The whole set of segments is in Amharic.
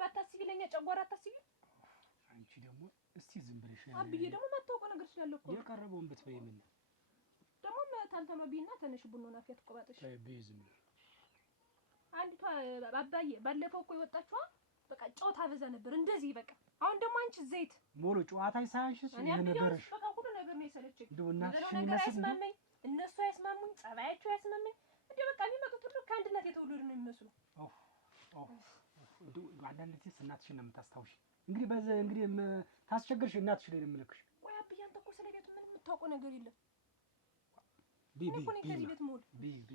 ባታስቢ ለኛ ጨጓራ አታስቢ አንቺ ደግሞ እስቲ ዝም ብለሽ አብዬ ደግሞ ማታውቀው ነገር ስላለ እኮ የቀረበውን በትበይ ምን ደግሞ ታንተማ ቢና ተነሽ ቡኖና ፊት ቆባጥሽ አይ ቢዝም አንዲቷ አባዬ ባለፈው እኮ ይወጣችዋ በቃ ጨዋታ በዛ ነበር እንደዚህ በቃ አሁን ደግሞ አንቺ ዘይት ሙሉ ጨዋታ ይሳንሽስ የነገርሽ በቃ ሁሉ ነገር ነው የሰለችኝ እንደውናሽ ነገር አይስማመኝ እነሱ አይስማሙኝ ጸባያቸው አይስማመኝ እንዴ በቃ የሚመጡት ሁሉ ከአንድነት የተወለዱ ነው የሚመስሉ እንደው አንዳንድ ጊዜ እናትሽን ነው የምታስታውሽ እንግዲህ በዛ እንግዲህ ታስቸግርሽ እናትሽ ላይ ነው የምልክሽ ወይ አብዬ አንተ እኮ ስለ ቤቱ ምንም የምታውቀው ነገር የለም ቢ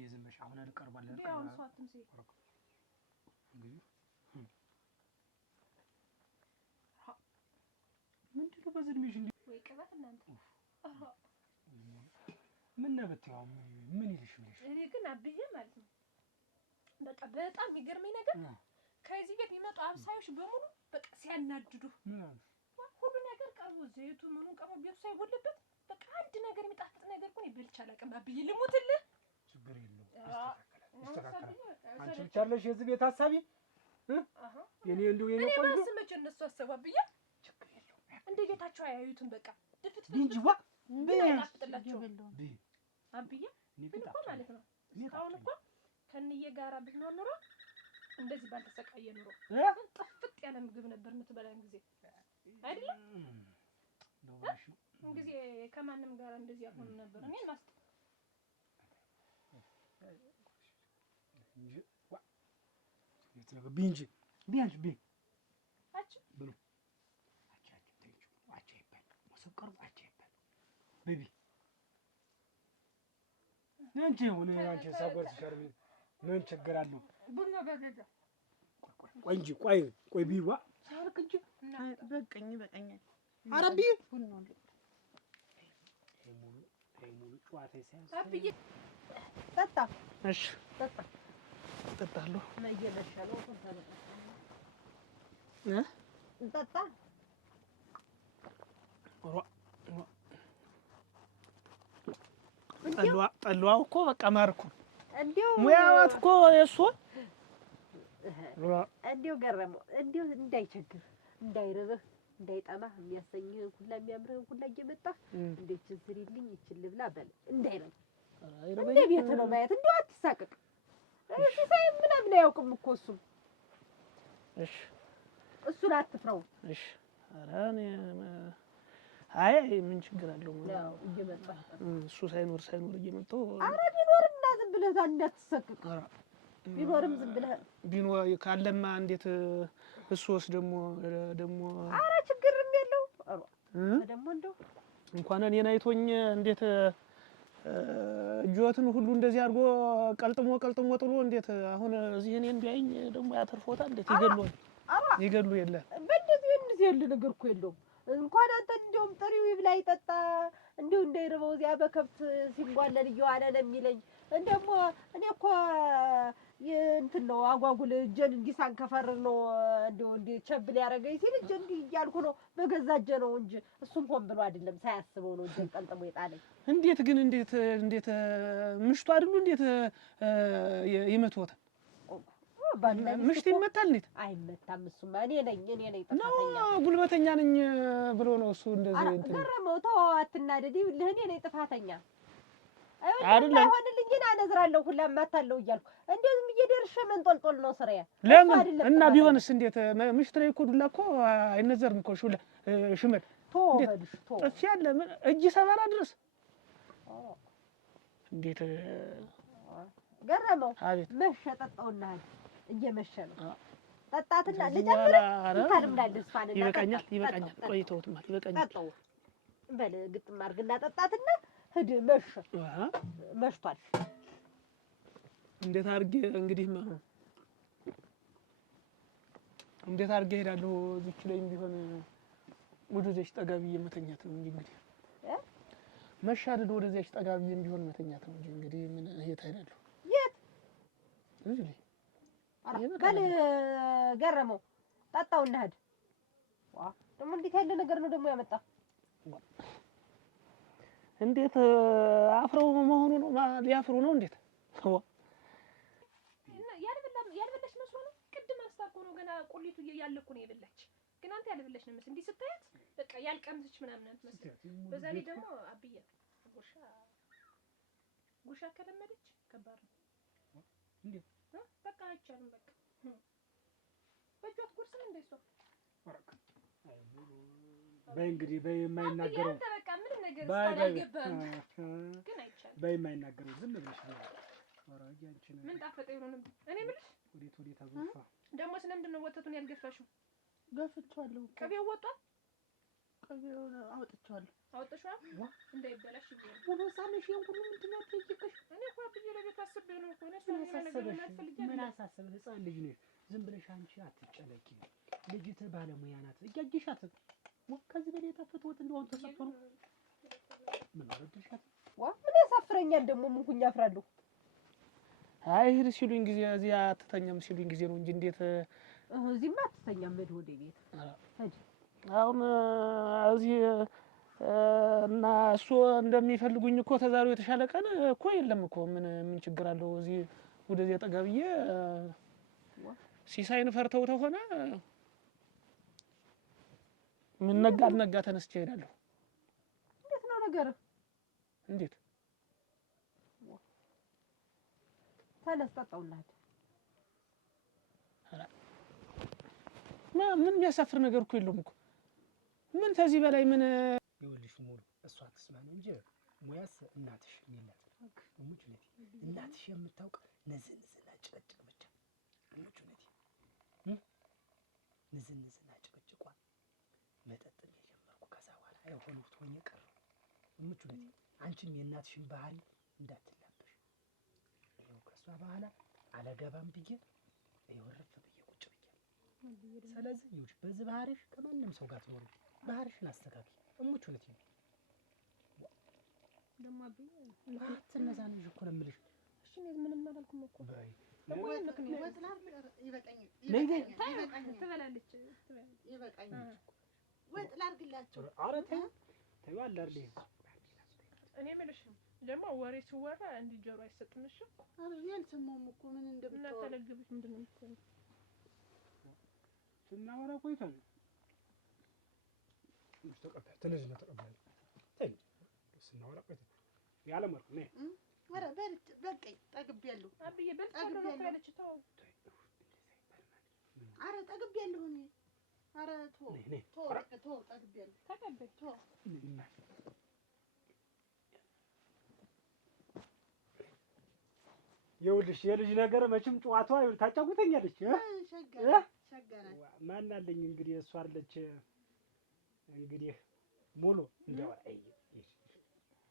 ዝም ብለሽ አሁን አልቀርባለሁ አሁን ሰው አትምሰይ እንግዲህ ምንድን ነው በዝድሜሽ እንዴ ወይ ቅባት እናንተ ምን ነብትው ምን ይልሽ ብለሽ እኔ ግን አብዬ ማለት ነው በቃ በጣም የሚገርመኝ ነገር ከዚህ ቤት የሚመጡ አብሳዮች በሙሉ በቃ ሲያናድዱ ሁሉ ነገር ቀርቦ ዘይቱ ምኑ ቀርቦ ቤቱ ሳይጎልበት በቃ አንድ ነገር የሚጣፍጥ ነገር እኮ ይበልቻ አላውቅም አብዬ ልሙትልህ ችግር የለውም ይስተካከላል አንቺ ብቻ አለሽ የዚህ ቤት ሐሳቢ የኔ እንደው የኔ ቆንጆ እኔ ማስመጭ እነሱ አሰቡ አብዬ ችግር የለውም እንደ ቤታቸው አያዩትም በቃ ድፍት እንጂዋ በጣፍጥላቸው አብዬ ምን እኮ ማለት ነው አሁን እኮ ከንዬ ጋራ ብትኖር ኑሮ እንደዚህ ባልተሰቃየ ኑሮ ጥፍጥ ያለ ምግብ ነበር የምትበላን ጊዜ አይደል ጊዜ ከማንም ጋር እንደዚህ አሁን ነበር እኔ ማስት እንጂ ዋ የትነገ ቢንጂ ቢያንቺ ቢ አጭ ብሉ አጭ ተይቹ አጭ ይባል መስከሩ አጭ ይባል ቤቢ እንጂ ሆነ አንቺ ሳጎር ሲቀርብ ምን ችግር አለው ቡና በገዳ ቆይ እንጂ ቆይ ቢዋ ሳርክ እንጂ በቀኝ በቀኛል አረቢ ቡና ሙሉ ጨዋታ ይሳያል አብዬ ጠጣ እሺ ጠጣለሁ ማየለሻለው ተፈለ ጠጣ ጠላው እኮ በቃ ማርኩ እንዴው ሙያዋት እኮ የእሱ እንዴው ገረመው እንዴው እንዳይቸግር እንዳይረብህ እንዳይጠማህ የሚያሰኝህ ሁላ የሚያምርህ ሁላ እየመጣ እንዴት ዝሪልኝ ይችል ልብላ በል እንዳይረብህ እንዴ ቤት ነው ማየት እንዴው አትሳቀቅ እሺ ሳይ ምንም አያውቅም እኮ እሺ እሱን አትፍራው እሺ ኧረ እኔ አይ ምን ችግር አለው ነው እየመጣ እሱ ሳይኖር እየመጣው ኧረ ቢኖርና ዝም ብለህ እንዳትሰቀቅ ቢኖርም ዝም ብለህ ቢኖር ካለማ እንዴት እሱስ ደግሞ ኧረ ችግርም የለው ደግሞ እንደው እንኳን እኔን አይቶኝ እንዴት ጆትን ሁሉ እንደዚህ አድርጎ ቀልጥሞ ጥሎ እንዴት አሁን እዚህ እኔን ቢያይኝ ደግሞ ያተርፎታል እንዴት ይገሉ የለ በእንደዚህ ያለ ነገር እኮ የለውም እንኳን አንተ እንደውም ጥሪው ይብላ ይጠጣ እንደው እንዳይረበው እዚያ በከብት ሲንጓለል እየዋለ ነው የሚለኝ እንደሞ እኔ እኮ እንትን ነው አጓጉል እጄን እንዲሳንከፈር ነው እንደው ቸብል ያረገኝ ሲል እጄ እንዲህ እያልኩ ነው በገዛ እጄ ነው እንጂ እሱም ሆን ብሎ አይደለም ሳያስበው ነው እጄን ቀልጥሞ የጣለኝ እንዴት ምሽቱ አይደሉ እንዴት ይመቶታ ምሽት ይመታል እንዴት አይመታም እሱማ እኔ ነኝ ጥፋተኛ ነው ጉልበተኛ ነኝ ብሎ ነው እሱ እንደዚህ እንትን ገረመው ተው አትናደድ ይልህ እኔ ነኝ ጥፋተኛ አይደለም አይሆንልኝ ግን አነዝራለሁ ሁላ ማታለው እያልኩ እንደውም እየደርሽ መንጦልጦል ነው ስራዬ ለምን እና ቢሆንስ እንዴት ምሽት ላይ እኮ ዱላ እኮ አይነዘርም እኮ ሽመል ጥፊ ያለ እጅ ሰበራ ድረስ እንዴት ገረመው መሸ ጠጣውና እየመሸ ነው ጠጣትና ልጀምር ታልምዳለስ ፋንና ይበቃኛል ቆይተውትማ ይበቃኛል በል ግጥም አድርግና ጠጣትና ሂድ መሽቷል እንዴት አድርጌ እንግዲህማ እንዴት አድርጌ ሄዳለሁ እዚች ላይም ቢሆን ወደዚያች ጠጋ ብዬ መተኛት ነው እንግዲህ መሻደድ ወደዚያች ጠጋ ብዬም ቢሆን መተኛት ነው እንግዲህ ምን የት ሄዳለሁ የት እዚህ በል ገረመው ጠጣውና ሂድ ደግሞ እንዴት ያለ ነገር ነው ደግሞ ያመጣ እንዴት አፍረው መሆኑ ነው ሊያፍሩ ነው እንዴት ያልበላሽ መስሎ ነው ቅድም አስታፍ እኮ ነው ገና ቁሊቱ እያለ እኮ ነው የበላች። ግን አንተ ያልበላች ነው መሰለኝ። እንዲህ ስታያት በቃ ያልቀምሰች ምናምን አትመስልም። በዛ ላይ ደግሞ አብዬ ጉርሻ ከለመደች ከባድ ነው እንዴ? በቃ አይቻልም። በቃ በእጇት ጉርስም እንደሷ ወራክ በእንግዲህ በየማይናገረው አንተ በቃ ምንም ነገር አልገባም። ግን አይቻልም በየማይናገረው ዝም ብለሽ ነው ወራጅ አንቺ ነው ምን ጣፈጠው ነው እኔ የምልሽ። ወዴት አዘፋ ደግሞ ስለምንድን ነው ወተቱን ያልገፋሽው? ገፍቻለሁ። ቅቤው ወጣል? ቅቤውን አውጥቻለሁ። አውጥሻው እንዳይበላሽ ይብላል። ሙሉ ሳነሽ ሁሉ ምንድን ነው ትይዝከሽ? እኔ እኮ አብዬ ለቤት አስቤ ነው እኮ ነው ሰው ነገር ማስፈልጊያ ምን አሳሰበ? ህፃን ልጅ ነው። ዝም ብለሽ አንቺ አትጨለቂ። ልጅት ባለሙያ ናት። እያጅሻት ከዚህ በላይ የታፈተውት እንደሆነ ተሰጥቶ ነው። ምን አረድሻት? ምን ያሳፍረኛል ደግሞ? ምን ኩኛ አፍራለሁ? አይ ሂድ ሲሉኝ ጊዜ እዚያ አትተኛም ሲሉኝ ጊዜ ነው እንጂ እንዴት እዚህማ አትተኛም። ሂድ ወደ ቤት ሂድ። አሁን እዚህ እና እሱ እንደሚፈልጉኝ እኮ ተዛሬው የተሻለ ቀን እኮ የለም እኮ ምን ችግር አለው? እዚህ ወደዚህ ጠጋብዬ ሲሳይን ፈርተው ተሆነ ምን ነጋ ተነስቼ እሄዳለሁ። እንዴት ነው ነገር? እንዴት ተነስ ጠጣውና ምን የሚያሳፍር ነገር እኮ የለውም እኮ። ምን ከዚህ በላይ ምን ይኸውልሽ ሙሉ እሷ ተስማኝ እንጂ ሙያስ እናትሽ ይላት ሙጭ ነቲ እናትሽ የምታውቅ ንዝንዝና ጭቅጭቅ ብቻ ሙጭ ነቲ ንዝንዝና ጭቅጭቋ መጠጥ የጀመርኩ ከዛ በኋላ አይሆኑት ሆኜ ቀረው ሙጭ ነቲ። አንቺም የእናትሽን ባህሪ እንዳትላበሽ ይኸው ከሷ በኋላ አለገባም ብዬ ይወርፍ ብዬ ቁጭ ብዬ። ስለዚህ ይኸውልሽ በዚህ ባህሪሽ ከማንም ሰው ጋር ትኖሪ ባህሪሽን አስተካክል እሙቹ ነቲ። ደማ አብዬ አትነዛነሽ እኮ ነው የምልሽ። እሺ እኔ ምንም አላልኩም እኮ በይ ወጥ ላድርግላቸው። ኧረ ተይው አለ አይደል? እኔ የምልሽ ደግሞ ወሬ ሲወራ እንዲህ ጆሮ አይሰጥም። እሺ ኧረ እኔ አልሰማሁም እኮ ምን እንደምታወራ። እና ተለግብሽ ምንድን ነው የምትሰሪው? ስናወራ ቆይተን ተቀበል ተነዝና ተቀበል ስናወራ ቆይተን ያለ መልኩ ነይ። ኧረ በቃኝ ጠግቤያለሁ። አብዬ በልቻለሁ ነው ያለች። ተው ኧረ ጠግቤያለሁ እኔ። ኧረ ተው ጠግቤያለሁ። ተቀበል ተው ይኸውልሽ የልጅ ነገር መቼም ጨዋታዋ ይኸውልሽ ታጫውተኛለች። ሸጋና ማን አለኝ እንግዲህ እሷ አለች እንግዲህ ሙሉ እንደው አይ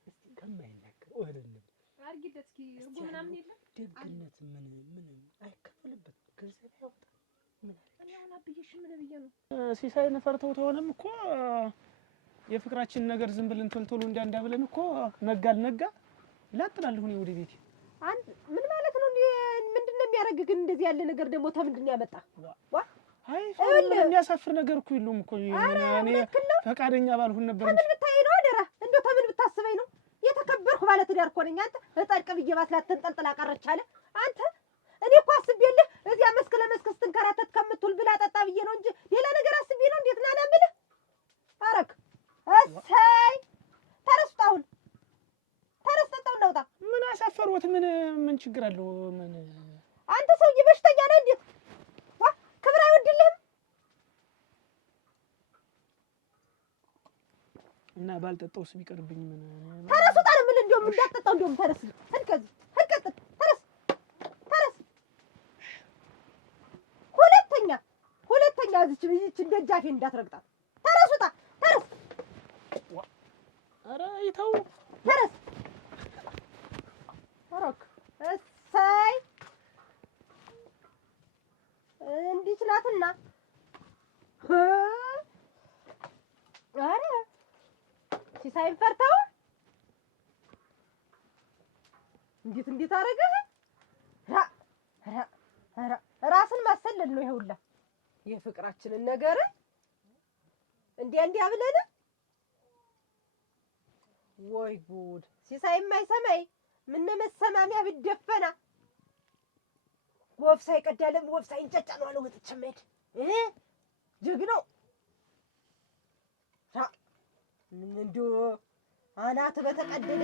እስቲ ከማይናገር ወህደን አርጊለት እስኪ እርጎ ምናምን የለም። ደግነት ምን አይከፈልበት ገንዘብ ያወጣ ምን እኔ አሁን አብዬሽ ምን ብዬ ነው ሲሳይን ፈርተው ተሆነም እኮ የፍቅራችን ነገር ዝም ብለን ቶልቶሎ እንዳንዳብለን እኮ ነጋ ላጥላለሁ እኔ ወደ ቤቴ። አንድ ምን ማለት ነው? ምንድነው የሚያደርግ ግን እንደዚህ ያለ ነገር ደግሞ ተምንድን ያመጣ? አይ የሚያሳፍር ነገር እኮ የለውም እኮ እኔ ፈቃደኛ ባልሆን ነበር እንጂ። ተምን ብታይ ነው አደራ? እንደው ተምን ብታስበኝ ነው? የተከበርኩ ማለት ትዳር እኮ ነኝ። አንተ እጠልቅ ብዬ ባስላት ተንጠልጥላ ቀረች አለ አንተ። እኔ እኮ አስቤልህ እዚያ መስክ ለመስክ ስትንከራተት ከምትውል ብላ ጠጣ ብዬ ነው እንጂ ሌላ ነገር አስቤ ነው። እንዴት ናና ብለህ አረክ እሰይ ተረስጣውን ተረስጣው እንደውጣ ምን አሳፈርዎት? ምን ችግር አለው? ምን አንተ ሰውዬ በሽተኛ ነህ እንዴት? ክብር አይወድልህም? እና ባልጠጣውስ ቢቀርብኝ ምን ተረስጣ ነው ምን እንደውም እንዳትጠጣው እንደውም ተረስ ሂድ ከዚህ ሂድ ቀጥል ተረስ ሁለተኛ እዚች ደጃፌ እንዳትረግጣት ተረስጣ ተረስ ኧረ ይተው ተረስ አረክ እሰይ እንዲህ ናትና ኧረ ሲሳይን ፈርተው እንዴት አደረገህ? ራስን ማሰለል ነው ይኸውላ የፍቅራችንን ነገር እንዲያ ብለን ወይ ጉድ! ሲሳይ የማይሰማይ ምን መሰማሚያ ብደፈና ወፍ ሳይቀዳለም ወፍ ሳይንጫጫ ነው አለ ወጥቼ የምሄድ ጀግናው እንዲሁ አናት በተቀደደ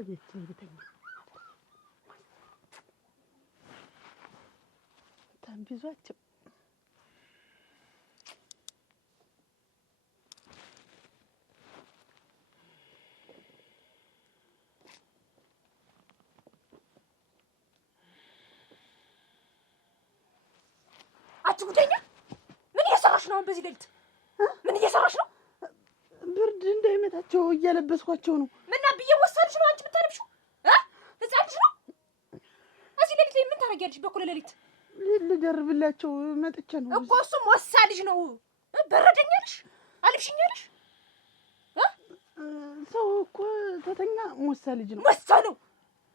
ቤት ቤተኛ ታምቢዟቸው አትጉደኛ። ምን እየሰራሽ ነው? በዚህ ሌሊት ምን እየሰራሽ ነው? ብርድ እንዳይመታቸው እያለበስኳቸው ነው። ምና ብዬ ወሰድሽ ነው አንቺ የምታለብሺው? ህፃን ልጅ ነው። እዚህ ሌሊት ላይ ምን ታደርጊያለሽ? በኩል ሌሊት ልደርብላቸው መጥቼ ነው እኮ። እሱም ወሳ ልጅ ነው። በረደኛልሽ አልብሽኛልሽ። ሰው እኮ ተተኛ ወሳ ልጅ ነው። ወሳ ነው።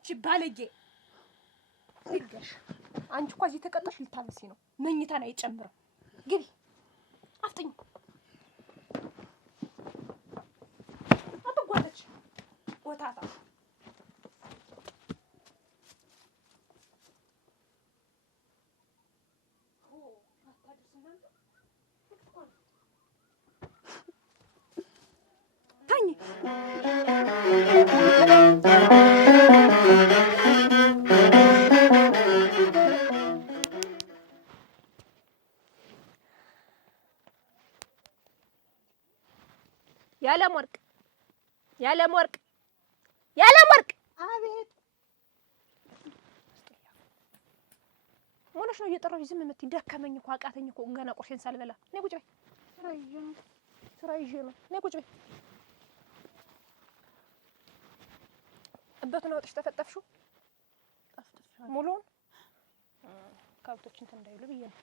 እሺ ባለጌ ይገርሽ። አንቺ እኮ እዚህ ተቀጣሽ ልታለሲ ነው። መኝታን አይጨምርም። ግቢ አፍጥኝ። አትጓለች ወታታ ታኝ ያለም ወርቅ ያለም ወርቅ ያለም ወርቅ አቤት ሆነሽ ነው እየጠራሁሽ ዝም የምትይ? ደከመኝ እኮ አቃተኝ እኮ ገና ቁርሴን ሳልበላ። ነይ ቁጭ በይ። ስራ ይዤ ነው። ነይ ቁጭ በይ። እበቱን አውጥሽ ተፈጠፍሽው ሙሉውን ከብቶች እንትን እንዳይሉ ብዬ ነው።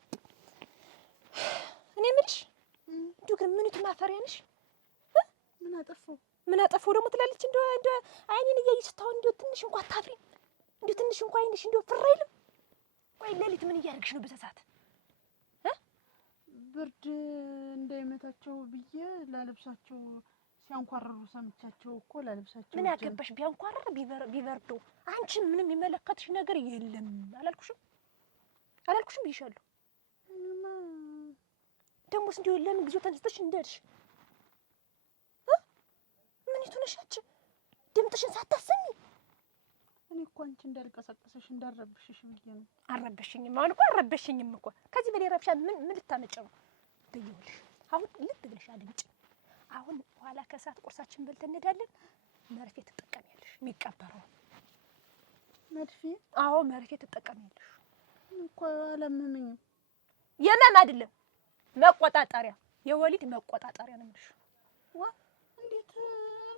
እኔ የምልሽ እንዲሁ ግን ምኒቱ ማፈሪያ ነሽ? ምን አጠፋሁ ደግሞ ትላለች። እንደ አይኔን እያየሽ ስታወን እንዲሁ ትንሽ እንኳን አታፍሪም? እንዲሁ ትንሽ እንኳን አይንሽ እንዲሁ ፍራ አይልም? ቆይ ሌሊት ምን እያደረግሽ ነው በዚህ ሰዓት? ብርድ እንዳይመታቸው ብዬ ላለብሳቸው ሲያንኳርሩ ሰምቻቸው እኮ ላለብሳቸው። ምን ያገባሽ ቢያንኳርር ቢበርዱ? አንቺ ምንም የሚመለከትሽ ነገር የለም አላልኩሽም? አላልኩሽም ብዬሻለሁ። ደሞስ እንዲሁ ለምን ጊዜው ተነስተሽ እንደሄድሽ ምን ይቱነሻች ድምጥሽን ሳታሰሚ? እኔ እኮ አንቺ እንዳልቀሰቀሰሽ እንዳረብሽሽ ብዬ ነው። አረበሽኝም። አሁን እኮ አረበሽኝም እኮ። ከዚህ በላይ ረብሻ ምን ልታመጭ ነው? በይውልሽ አሁን ልብ ብለሽ አድምጪ። አሁን ኋላ ከሰዓት ቁርሳችን በልተን እንሄዳለን። መርፌ ትጠቀሚያለሽ፣ የሚቀበረው መድፌ። አዎ መርፌ ትጠቀሚያለሽ። እኮ አላመመኝም። የመም አይደለም መቆጣጠሪያ፣ የወሊድ መቆጣጠሪያ ነው የምልሽ። ዋ እንዴት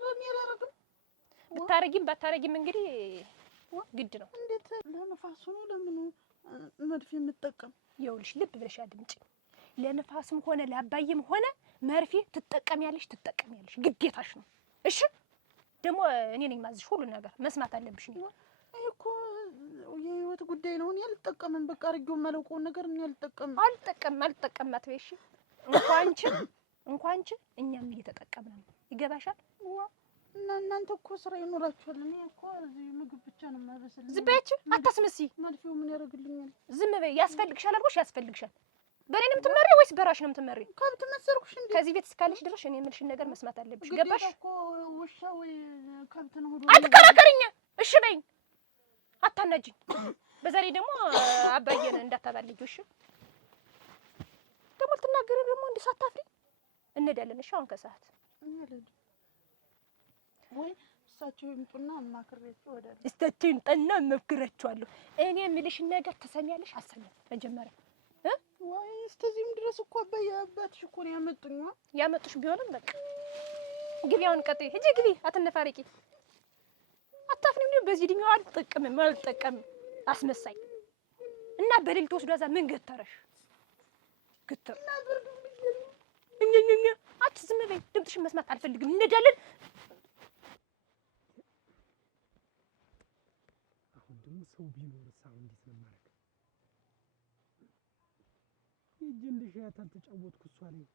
በሚያደርግም ብታረጊም ባታረጊም እንግዲህ ግድ ነው። እንዴት ለነፋሱ ነው ለምኑ መድፌ የምጠቀም? ይኸውልሽ ልብ ብለሽ አድምጪ። ለነፋስም ሆነ ለአባይም ሆነ መርፌ ትጠቀሚያለሽ፣ ግዴታሽ ነው። እሺ ደግሞ እኔ ነኝ ማዝሽ፣ ሁሉን ነገር መስማት አለብሽ። ይሄ እኮ የህይወት ጉዳይ ነው። እኔ አልጠቀምም። በቃ አድርጌው የማላውቀውን ነገር እኔ አልጠቀምም። አልጠቀም አትበይ። እሺ እንኳን አንቺ እኛም እየተጠቀምን ነው። ይገባሻል? እና እናንተ እኮ ስራ ይኖራችኋል። እኔ እኮ እዚህ ምግብ ብቻ ነው የማበስል። ዝም በያችሁ፣ አታስመስይ። መድፌው ምን ያደርግልኛል? ዝም በይ። ያስፈልግሻል አልኩሽ፣ ያስፈልግሻል። በእኔ ነው የምትመሪው ወይስ በራስሽ ነው የምትመሪው? ከብት መሰልኩሽ እንዴ? ከዚህ ቤት እስካለሽ ድረስ እኔ የምልሽን ነገር መስማት አለብሽ። ገባሽ? እኮ ውሻ ወይ ከብት ነው ሆዶ አትከራከሪኝ። እሺ በይኝ፣ አታናጅኝ። በዛ ላይ ደግሞ አባዬን እንዳታባልጂው። እሺ ደግሞ ልትናገሪ ደግሞ እንደ ሳታፍሪ እንሄዳለን። እሺ አሁን ከሰዓት ወይ እሳቸው ይምጡና አማክሬያቸው ወደ እሳቸው ይምጡና አማክራቸዋለሁ። እኔ የምልሽን ነገር ትሰሚያለሽ? አሰሚያለሽ መጀመሪያ ወይ እስከዚህም ድረስ እኮ አባትሽ እኮ ነው ያመጡኝ። ያመጡሽ ቢሆንም በቃ ግቢ፣ አሁን ቀጥይ፣ ሂጂ ግቢ፣ አትነፋረቂ። አታፍሪም? ነው በዚህ ድኛው አልጠቀምም አስመሳይ እና በሌሊት ወስዶ እዛ ምን ገተረሽ? ገተር እና ብርዱ እኛኛ ዝም በይ። ድምፅሽን መስማት አልፈልግም። እንሄዳለን። አሁን ደግሞ ሰው ቢኖርስ አሁን እንዴት ነው የማደርገው? የጅልሽ ያታል ተጫወትኩ እሷ ላይ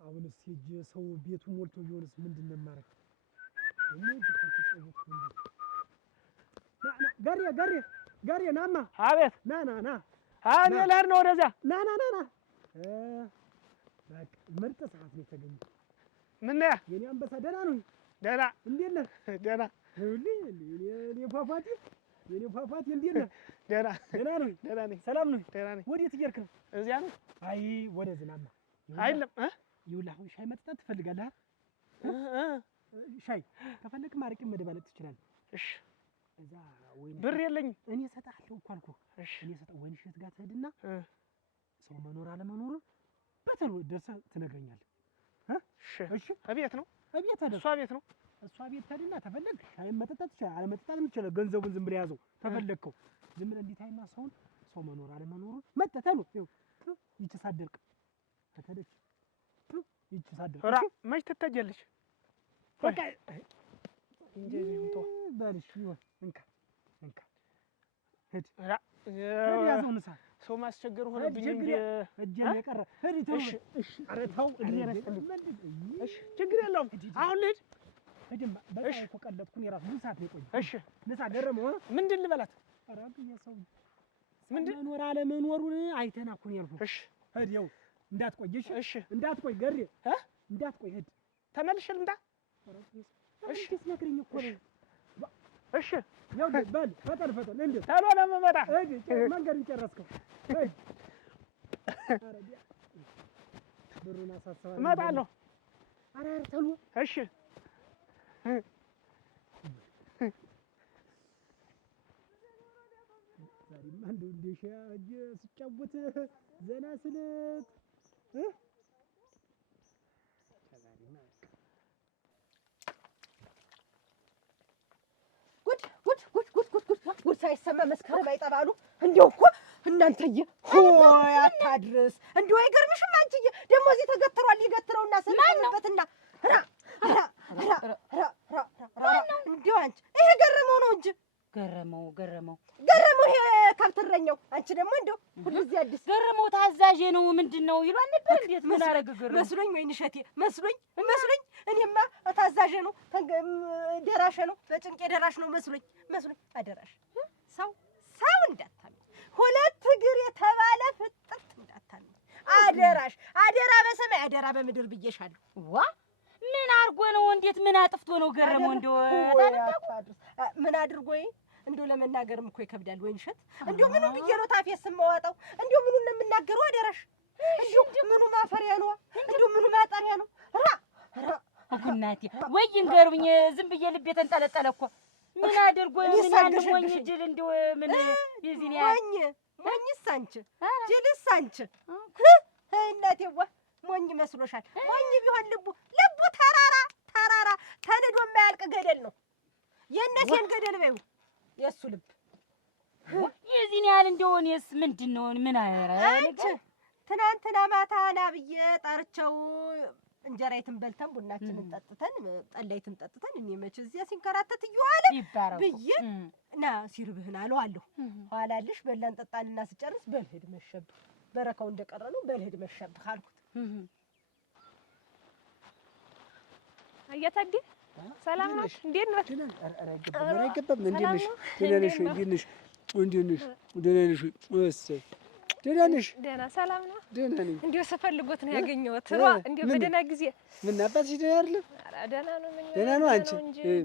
አሁንስ ሂጅ ሰው ቤቱ ሞልቶ ቢሆንስ ምንድን ነው የማደርገው? ጋሬ ናማ። አቤት። ና እኔ ልሄድ ነው ወደዚያ። ና በቃ ምርጥ ሰዓት ነው የተገኘው። ምን ነህ የኔ አንበሳ? ደህና ነው። ደህና። እንዴት ነህ? ደህና። የኔ ፏፏቴ እንዴት ነህ? ደህና ነኝ። ሰላም ነው? ደህና ነኝ። ወዴት እየሄድክ ነው? እዚያ ነው። አይ ወደዚህ ናማ። አይደለም ይኸውልህ አሁን ሻይ መጠጣት ትፈልጋለህ? ሻይ ከፈለግህ ማርቄም መደባለቅ ትችላለህ። እሺ እዛ ወይኔ ብር የለኝም። እኔ እሰጥሃለሁ እኮ አልኩህ። እሺ እኔ እሰጥህ ወይን እሸት ጋር ትሄድና ሰው መኖር አለመኖሩን በተሎ ደርሰህ ትነግረኛለህ። እሺ እቤት ነው? እቤት ሄደህ እሷ ቤት ነው? እሷ ቤት ሄድና ተፈለግህ ሻይ መጠጣት ትችላለህ። አለመጠጣትም ትችላለህ። ገንዘቡን ዝም ብለህ ያዘው ተፈለግከው። ዝም ብለህ እንዲታይና ሰው መኖር አለመኖሩን መጥተህ ተሎ ይኸው ይቺ ሳትደርቅ ከተደች ይቺ ሳትደርቅ መች ትታጀለች? በቃ እንጂ እንቶ በልሽ ይሁን። እንካ ሂድ ያዘው ንሳ። ሰው ማስቸገር ሆነብኝ እንጂ እጄን የቀረ ሂድ። እሺ ኧረ ተው እድሜ ረስተልኝ። እሺ ችግር የለውም። አሁን ልሂድ። ሂድማ በቃ እኮ ቀለጥኩኝ። የራሱ ብዙ ሰዓት ነው የቆየው። እሺ ንሳ ገረመው። ምንድን ልበላት? ኧረ የሰው ምንድን መኖር አለመኖሩን አይተና እኮ ነው ያልኩህ። እሺ ሂድ ይኸው እንዳትቆይ። እሺ እንዳትቆይ ገሬ እንዳትቆይ ሂድ። ተመልሼ ልምጣ። እሺ ነግረኝ እኮ ነው። እሺ ያው በል ፈጠን እንዴ ቶሎ ነው የምመጣ። መንገዱን ጨረስከው? ብሩን አሳስባለሁ። እመጣለሁ። ኧረ ቶሎ። እሺ ዛሬማ እንደው እንደ ሻጅ ስጫወት ዘና ስለት ጉድ ሳይሰማ መስከረም አይጠባሉ። እንደው እኮ እናንተዬ ሆይ አታድርስ። እንደው አይገርምሽም አንቺዬ? ደግሞ እዚህ ተገትሯል። ሊገትረውና ስለማንበትና እንደው አንቺ ይሄ ገረመው ነው እንጂ ገረመው ይሄ ከብትረኛው። አንቺ ደግሞ እንደው ሁልጊዜ አዲስ ገረመው ታዛዤ ነው ምንድን ነው ይሏል ነበር። እንዴት ምን አረገ ገረመው? መስሎኝ ወይን እሸቴ መስሎኝ እኔማ ታዛዤ ነው ደራሽ ነው በጭንቄ ደራሽ ነው መስሎኝ አደራሽ ሰው እንዳታምኝ፣ ሁለት እግር የተባለ ፍጥጥ እንዳታምኝ። አደራሽ አደራ በሰማይ አደራ በምድር ብዬሻለሁ። ዋ ምን አድርጎ ነው? እንዴት ምን አጥፍቶ ነው ገረመው? እንደው ምን አድርጎኝ እንደው ለመናገርም እኮ ይከብዳል። ወይን እሸት እንደው ምኑ ብዬ ነው ታፌስ የማወጣው? እንደው ምኑን ነው የምናገረው? አደራሽ እንደው ምኑ ማፈሪያ ነው? እንደው ምኑ ማጠሪያ ነው? እናቴ ወይ ይንገሩኝ። ዝም ብዬ ልቤ ተንጠለጠለ እኮ። ምን አድርጎ ምን አንድ ሞኝ ጅል እንደው ምን ይዚን ያ ሞኝስ አንቺ ጅልስ አንቺ እናቴዋ ሞኝ መስሎሻል? ሞኝ ቢሆን ልቡ ተራራ ተንዶ የማያልቅ ገደል ነው። የእነቴን ገደል በይው የእሱ ልብ የዚህን ያህል እንደው እኔስ ምንድን ነው ምን አረ ትናንትና ማታ ና ብዬ ጠርቸው እንጀራይትን በልተን ቡናችንን ጠጥተን ጠላይትን ጠጥተን እኔ መቼ እዚያ ሲንከራተት እየዋለ ብዬ ና ሲርብህን አለዋለሁ። ኋላልሽ በላን ጠጣንና ስጨርስ በልሄድ መሸብህ በረካው እንደቀረ ነው። በልሄድ መሸብህ አልኩት። አያታዲ ሰላም ነው? እንዴት ነው? አይገባም። እንዴት ነሽ? ደህና ነሽ? ደህና ሰላም ነው? ደህና ነኝ። እንዲሁ ስፈልጎት ነው ያገኘሁት። እንዲሁ በደህና ጊዜ ምን አባትሽ ደህና አይደለም? ኧረ ደህና ነው። ምን ደህና ነው? አንቺ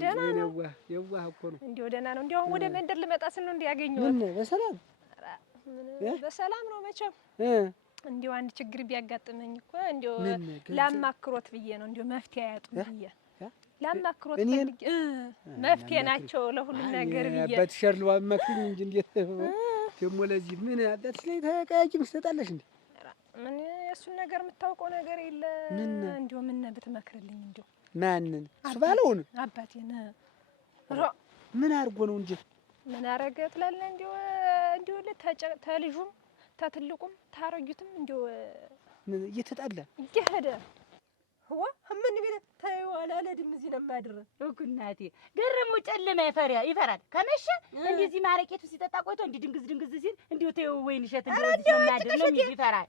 ደህና ነው? የዋህ እኮ ነው። እንዲሁ ደህና ነው። እንዲሁ ወደ መንደር ልመጣ ስል ነው እንዲህ ያገኘሁት። ምን በሰላም? በሰላም ነው መቼም። እንዲሁ አንድ ችግር ቢያጋጥመኝ እኮ እንዲሁ ላማክሮት ብዬ ነው። እንዲሁ መፍትሄ አያጡም ብዬ ላማክሮት ፈልጌ መፍትሄ ናቸው ለሁሉም ነገር ብዬ አባትሽ አርለው አማክሪኝ እንጂ እንዴት ደግሞ ለዚህ ምን አባትሽ ላይ ተቀያቂም ትሰጣለሽ እንዴ? ምን የእሱን ነገር የምታውቀው ነገር የለ። እንዲሁ ምን ብትመክርልኝ? እንዲሁ ማንን? እሱ ባለውን አባቴን ምን አድርጎ ነው እንጂ ምን አረገ ትላለህ? እንዲሁ ተልጁም ተትልቁም ታረጁትም እንዲሁ ምን እየተጣላ እየሄደ ምን ቢል ተይው አላለድም። እዚህ ነው የማድር እኮ እናቴ። ገረመው ጨለማ ይፈራል። ከመሸ እንደዚህ ማረቄቱ ሲጠጣ ቆይቶ እንዲህ ድንግዝ ሲል እንዲሁ ተይው ወይን እሸት እንደዚህ ነው የማድር ነው የሚል ይፈራል።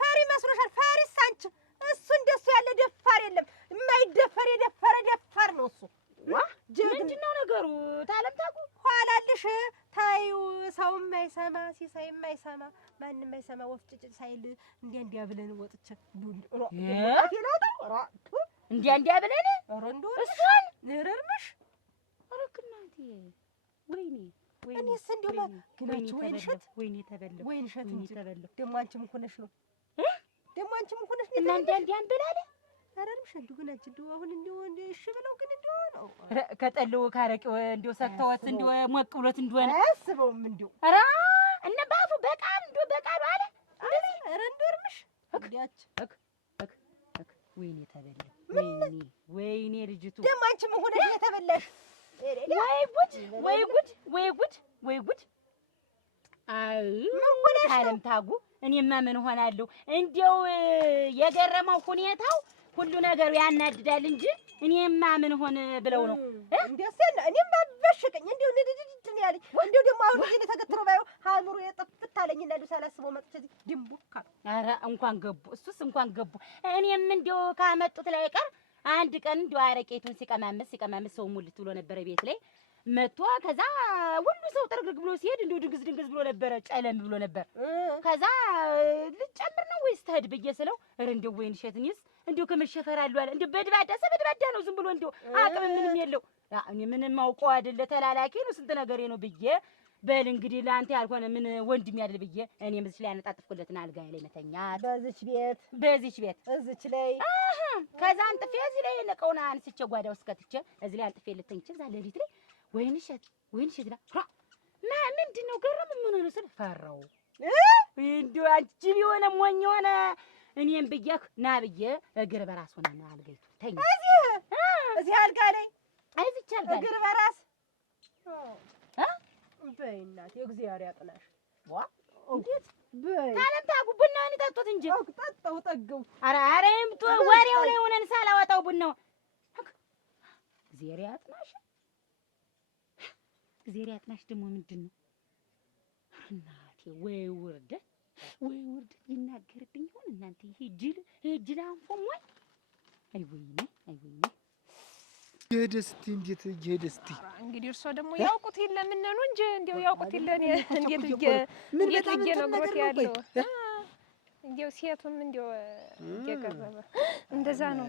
ፈሪ መስሎሻል? ፈሪስ አንቺ። እሱ እንደሱ ያለ ደፋር የለም። የማይደፈር የደፈረ ደፋር ነው እሱ። ምንድን ነው ነገሩ? ታለምታቁ ኋላልሽ ታዩ ሰው የማይሰማ ሲሳይ የማይሰማ ማንም የማይሰማ ወፍጭጭ ሳይል እንዲያ ብለን ወጥቼ እንዲያ ብለን እሷን ንረርምሽ አረክናቴ ወይኔ እኔስ እንዲሁ ግናች ወይን እሸት እንጂ ደግሞ አንቺም እኮ ነሽ ነው እና እንዲያ ብላለ አረምሽ እንዲሁ ግናች እንዲሁ አሁን እንዲሁ እሺ ብለው ግን እንዲሁ ነው ከጠለው ካረቂው እንዲሁ ሰክተውት እንዲሁ ሞቅ ብሎት እንደሆነ አያስበውም እንዲሁ ኧረ እነ ባፉ በቃል እንዲሁ በቃሉ አለ ኧረ እንደርምሽ እንግዲያች ወይኔ ልጅቱ ደግሞ አንቺም ሆነሽ የተበላሽ ወይ ጉድ አይ ታለም ታጉ እኔማ ምን ሆናለሁ? እንዲያው የገረመው ሁኔታው ሁሉ ነገሩ ያናድዳል እንጂ እኔማ ምን ሆነ ብለው ነው እንዴስ ያለ እኔማ በሽቀኝ እንዴው ንድድድን ያለኝ እንዴው ደግሞ አሁን እዚህ ተከትሮ ባዩ ሀምሩ የጥፍት አለኝና ልጅ ሳላስበው መጥቼ ድምቡካ ኧረ እንኳን ገቡ እሱስ እንኳን ገቡ። እኔም እንዴው ካመጡት ላይ ቀር አንድ ቀን እንዴው አረቄቱን ሲቀማምስ ሰው ሙልት ብሎ ነበር ቤት ላይ መጥቶ ከዛ ሁሉ ሰው ጥርግርግ ብሎ ሲሄድ እንዴው ድንግዝ ብሎ ነበር ጨለም ብሎ ነበር። ከዛ ልጨምር ነው ወይስ ተሄድ ብዬ ስለው ኧረ እንደው ወይን እሸት እኔስ እንደው ከመሸፈር አለው አለ። እንደው በድባዳ ነው ዝም ብሎ እንደው አቅም ምንም የለው። እኔ ምንም አውቀው አይደለ ተላላኪ ነው ስንት ነገሬ ነው ብዬ በል እንግዲህ ለአንተ ያልሆነ ምን ወንድም ያለ ብዬ እኔም እዚህ ላይ አነጣጥፍኩለትና አልጋዬ ላይ መተኛት በዚች ቤት እዚች ላይ ከዛ አንጥፌ እዚህ ላይ ነቀውና አንስቼ ጓዳ ውስጥ ከትቼ እዚህ ላይ አንጥፌ ልተኝቼ እዛ ሌሊት ላይ ወይን እሸት ይላል። ምንድን ነው ገረም ምን ሆነ ስል ፈራው እንደው አንቺ ቢሆነ ሞኝ ሆነ እኔም ብዬሽ ና ብዬ እግር በራስ ሆነ ነው አልጋይቱ ተኛ እዚህ አልጋ ላይ እዚች አልጋ እግር በራስ በይ እናቴ እግዚአብሔር ያጥናሽ። እንዴት በይ ታለምታጉ ቡናውን ይጠጡት እንጂ ጠጣው ጠገው። ኧረ ይምጡ ወሬው ላይ ሆነን ሳላወጣው ቡናው እግዚአብሔር ያጥናሽ ደግሞ ምንድን ነው እናቴ ወይ ውርደት ይናገርብኝ ይሆን እናንተ ይሄ ጅል አንፎም ወይ አይ ወይኔ የደስቲ እንዴት የደስቲ እንግዲህ እርሶ ደግሞ ያውቁት የለ ምን ነው እንጂ እንደው ያውቁት የለ እንዴት ብዬ ነግሮት ያለው እንደው ሴቱም እንደው እየቀረበ እንደዛ ነው።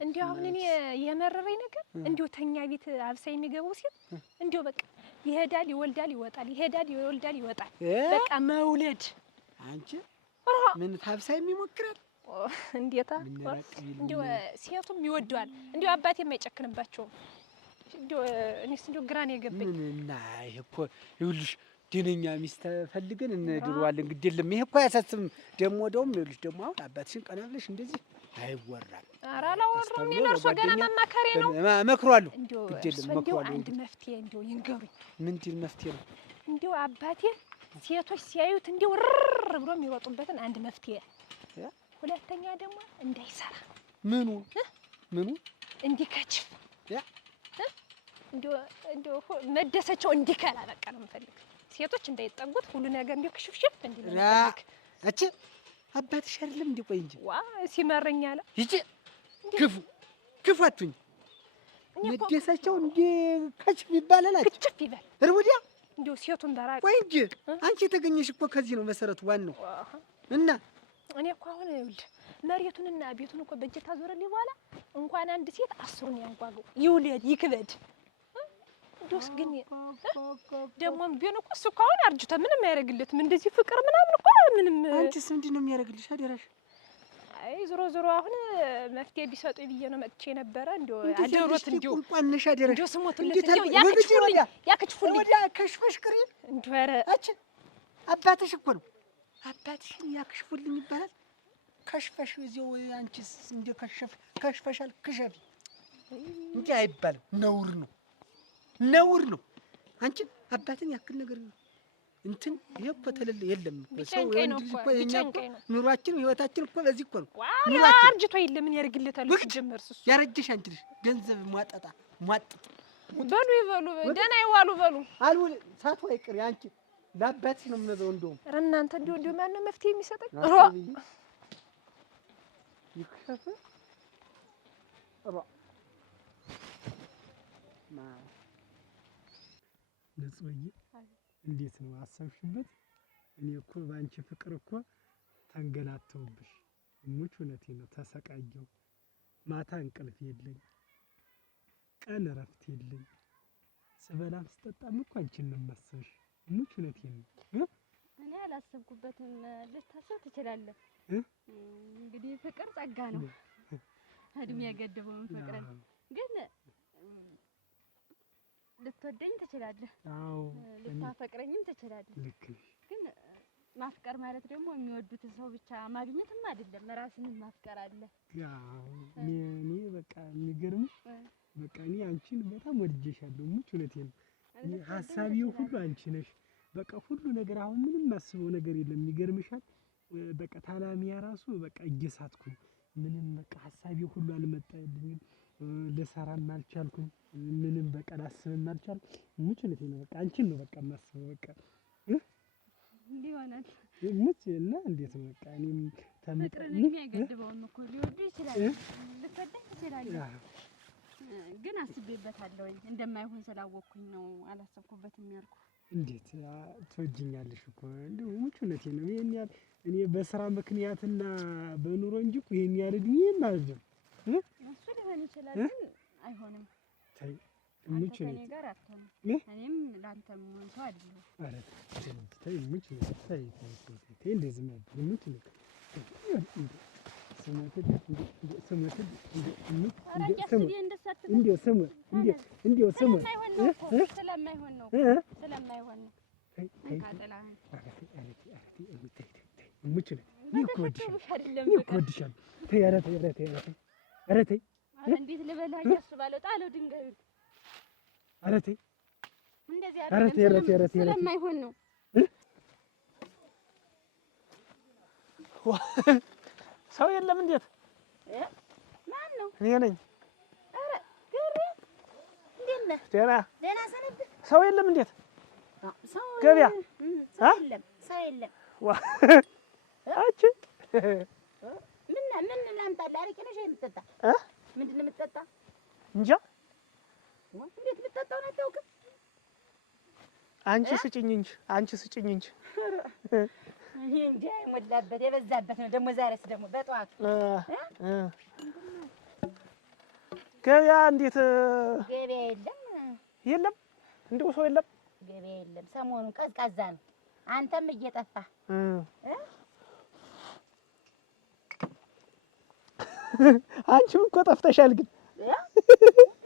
እንደው አሁን እኔ የመረረኝ ነገር እንደው ተኛ ቤት አብሳይ የሚገባው ሴት እንደው በቃ ይሄዳል ይወልዳል ይወጣል ይሄዳል ይወልዳል ይወጣል በቃ መውለድ። አንቺ ምን ታብሳይ የሚሞክራል እንዴታ እንደው ሴቱም ይወደዋል እንደው አባቴም አይጨክንባቸውም። እንደው እኔስ እንደው ግራን የገባኝ እና ይሄ እኮ ይኸውልሽ ደነኛ ሚስት ፈልገን እንድሯለን ግድ የለም። ይሄ እኮ አያሳስብም። ደግሞ ይኸውልሽ ደግሞ አሁን አባትሽን ቀና ብለሽ እንደዚህ አይወራም። ኧረ አላወራም። እኔ ለእርሶ ገና መማከሬ ነው። እመክሯለሁ ግድ የለም እመክሯለሁ። አንድ መፍትሄ እንደው ይንገሩኝ። ምንድን መፍትሄ ነው? እንደው አባቴ ሴቶች ሲያዩት እንደው ርር ብሎ የሚሮጡበትን አንድ መፍትሄ፣ ሁለተኛ ደግሞ እንዳይሰራ ምኑ እንዲከችፍ እንደው መደሰቸው እንዲከላ በቃ ነው የምፈልግ። ሴቶች እንዳይጠጉት ሁሉ ነገር እንደው ክሽፍሽፍ እንዲልክ እቺ አባትሽ አይደለም እንዴ? ቆይ እንጂ ሲመረኝ አለ ይቺ ክፉ አትሁኝ። መደሰቸው እንዴ ከችፍ ይባላል። ክችፍ ይበል እርውዲያ እንደው ሴቱን በራቅ። ቆይ እንጂ አንቺ የተገኘሽ እኮ ከዚህ ነው መሰረቱ ዋናው። እና እኔ እኮ አሁን ይኸውልህ መሬቱንና ቤቱን እኮ በእጅ ታዞረልኝ በኋላ እንኳን አንድ ሴት 10ን ያንጓገው ይውለድ ይክበድ። እንደውስ ግን ደግሞም ቢሆን እኮ እሱ እኮ አሁን አርጅቷል። ምንም አያደርግለትም እንደዚህ ፍቅር ምናምን እኮ ምንም። አንቺስ ምንድን ነው የሚያደርግልሽ? አደራሽ አይ ዞሮ አሁን መፍትሄ ቢሰጡኝ ብዬ ነው መጥቼ ነበረ። እንደው አደሮት እንደው እንቋንሽ አደራሽ እንደው ስሞትለት እንደው ያክችፉልኝ ወዲያ ከሽፈሽ ቅሪ እንደው ኧረ አቺ አባትሽ እኮ ነው። አባትሽን ያክሽፉልኝ ይባላል። ከሽፈሽ እዚያው አንቺስ እንደ ከሽፈሻል ክሸፊ እንጂ አይባልም። ነውር ነው። አንቺ አባትን ያክል ነገር እንትን ይሄ እኮ ተለለ የለም ሰው ኑሯችን ህይወታችን እኮ በዚህ እኮ ነው። ኑሯችን አርጅቶ የለም ምን ያርግለታል? ጀመርስ እሱ ያረጀሽ አንቺ ልጅ ገንዘብ ሟጠጣ በሉ ይበሉ ደህና ይዋሉ በሉ አልውል ሳቱ አይቅር አንቺ ለአባትሽ ነው የምነዘው። እንደውም ኧረ እናንተ እንደው ማን ነው መፍትሄ የሚሰጠኝ? ይክሸፍ ንጹዬ እንዴት ነው አሰብሽበት? እኔ እኮ በአንቺ ፍቅር እኮ ተንገላተውብሽ። ሙች እውነቴ ነው ተሰቃየው። ማታ እንቅልፍ የለኝ፣ ቀን እረፍት የለኝ። ስበላም ስጠጣም እኮ አንቺን ነው የማስብሽ። ሙች እውነቴ ነው። እኔ አላሰብኩበትም። ልታስብ ትችላለህ። እንግዲህ ፍቅር ጸጋ ነው። እድሜ ያገደበውን ፍቅር ግን ልትወደኝ ትችላለህ። አዎ ልታፈቅረኝም ትችላለህ። ልክ ነሽ። ግን ማፍቀር ማለት ደግሞ የሚወዱትን ሰው ብቻ ማግኘትም አይደለም፣ ራስንም ማፍቀር አለ። ያው እኔ በቃ የሚገርምሽ በቃ እኔ አንቺን በጣም ወድጄሻለሁ። ሙች እውነቴን ነው። ሀሳቢው ሁሉ አንቺ ነሽ። በቃ ሁሉ ነገር አሁን ምንም ማስበው ነገር የለም። ይገርምሻል። በቃ ታላሚያ ራሱ በቃ እየሳትኩኝ ምንም በቃ ሀሳቢው ሁሉ አልመጣልኝም። ልሰራም አልቻልኩም። ምንም በቃ ላስብም አልቻልኩም። ሙች እውነቴን ነው። በቃ አንቺን ነው በቃ የማስበው። በቃ ሊሆናል ሙች እና እንዴት ነው በቃ እኔም ፍቅርን የሚያገድበውን እኮ ሊወዱ ይችላል። ልትወደኝ ትችላለህ። ግን አስቤበታለሁ። እንደማይሆን ስላወቅኩኝ ነው አላሰብኩበትም ያልኩህ። እንዴት ትወጂኛለሽ እኮ እንደው ሙቹነቴን ነው። ይሄን ያህል እኔ በስራ ምክንያትና በኑሮ እንጂ እኮ ይሄን ያህል እድሜም አይደለም። እሱ ሊሆን ይችላል ግን አይሆንም። ተይ አንተ ከእኔ ጋር አትሆንም። እኔም ለአንተ የምሆን ሰው አይደለሁም። ኧረ ተይ ሙቹነት ተይ እንደዚህ ነው ሙቹነት ስለማይሆን ነው። እንዴት ልበልህ? እያስባለሁ ጣለው ድንጋዩን። እንደዚህ አይደለም ስለማይሆን ነው። ሰው የለም። እንዴት ማን ነው? እኔ ነኝ። ኧረ ገሬ እንዴት ነህ? ደህና ሰነብት። ሰው የለም። እንዴት ሰው ገበያ ሰው የለም። ሰው የለም። አንቺ ምን ላምጣልህ? አረቄ ነው ሻይ የምትጠጣ? ምንድን ነው የምትጠጣ? እንጃ። እንዴት የምትጠጣውን አታውቅም? አንቺ ስጭኝ እንጂ ይሄ እንደ የሞላበት የበዛበት ነው። ደግሞ ዛሬስ ደግሞ በጠዋቱ ገበያ እንዴት? ገበያ የለም እንደው ሰው የለም። ገበያ የለም። ሰሞኑን ቀዝቃዛ ነው። አንተም እየጠፋህ አንቺም እኮ ጠፍተሻል። ግን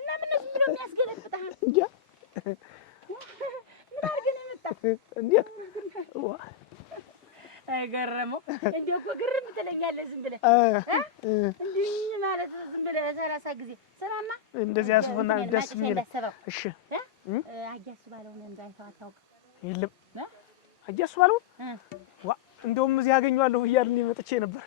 እና ምን ነው ዝም ብሎ የሚያስገለብጥህ? እንጃ ምን አድርገህ ነው የመጣህ? እንዴት ገረመው። እንደው እኮ ግርም ትለኛለህ ዝም ብለህ እንዲህ ማለት ዝም ብለህ 30 ጊዜ ስራማ እንደዚህ ያስቡና ደስ የሚል። እሺ አያሱ ባለው ነው እንዳይተው አታውቅም? የለም አያሱ ባለው እንደውም እዚህ ያገኘዋለሁ እያልን መጥቼ ነበር።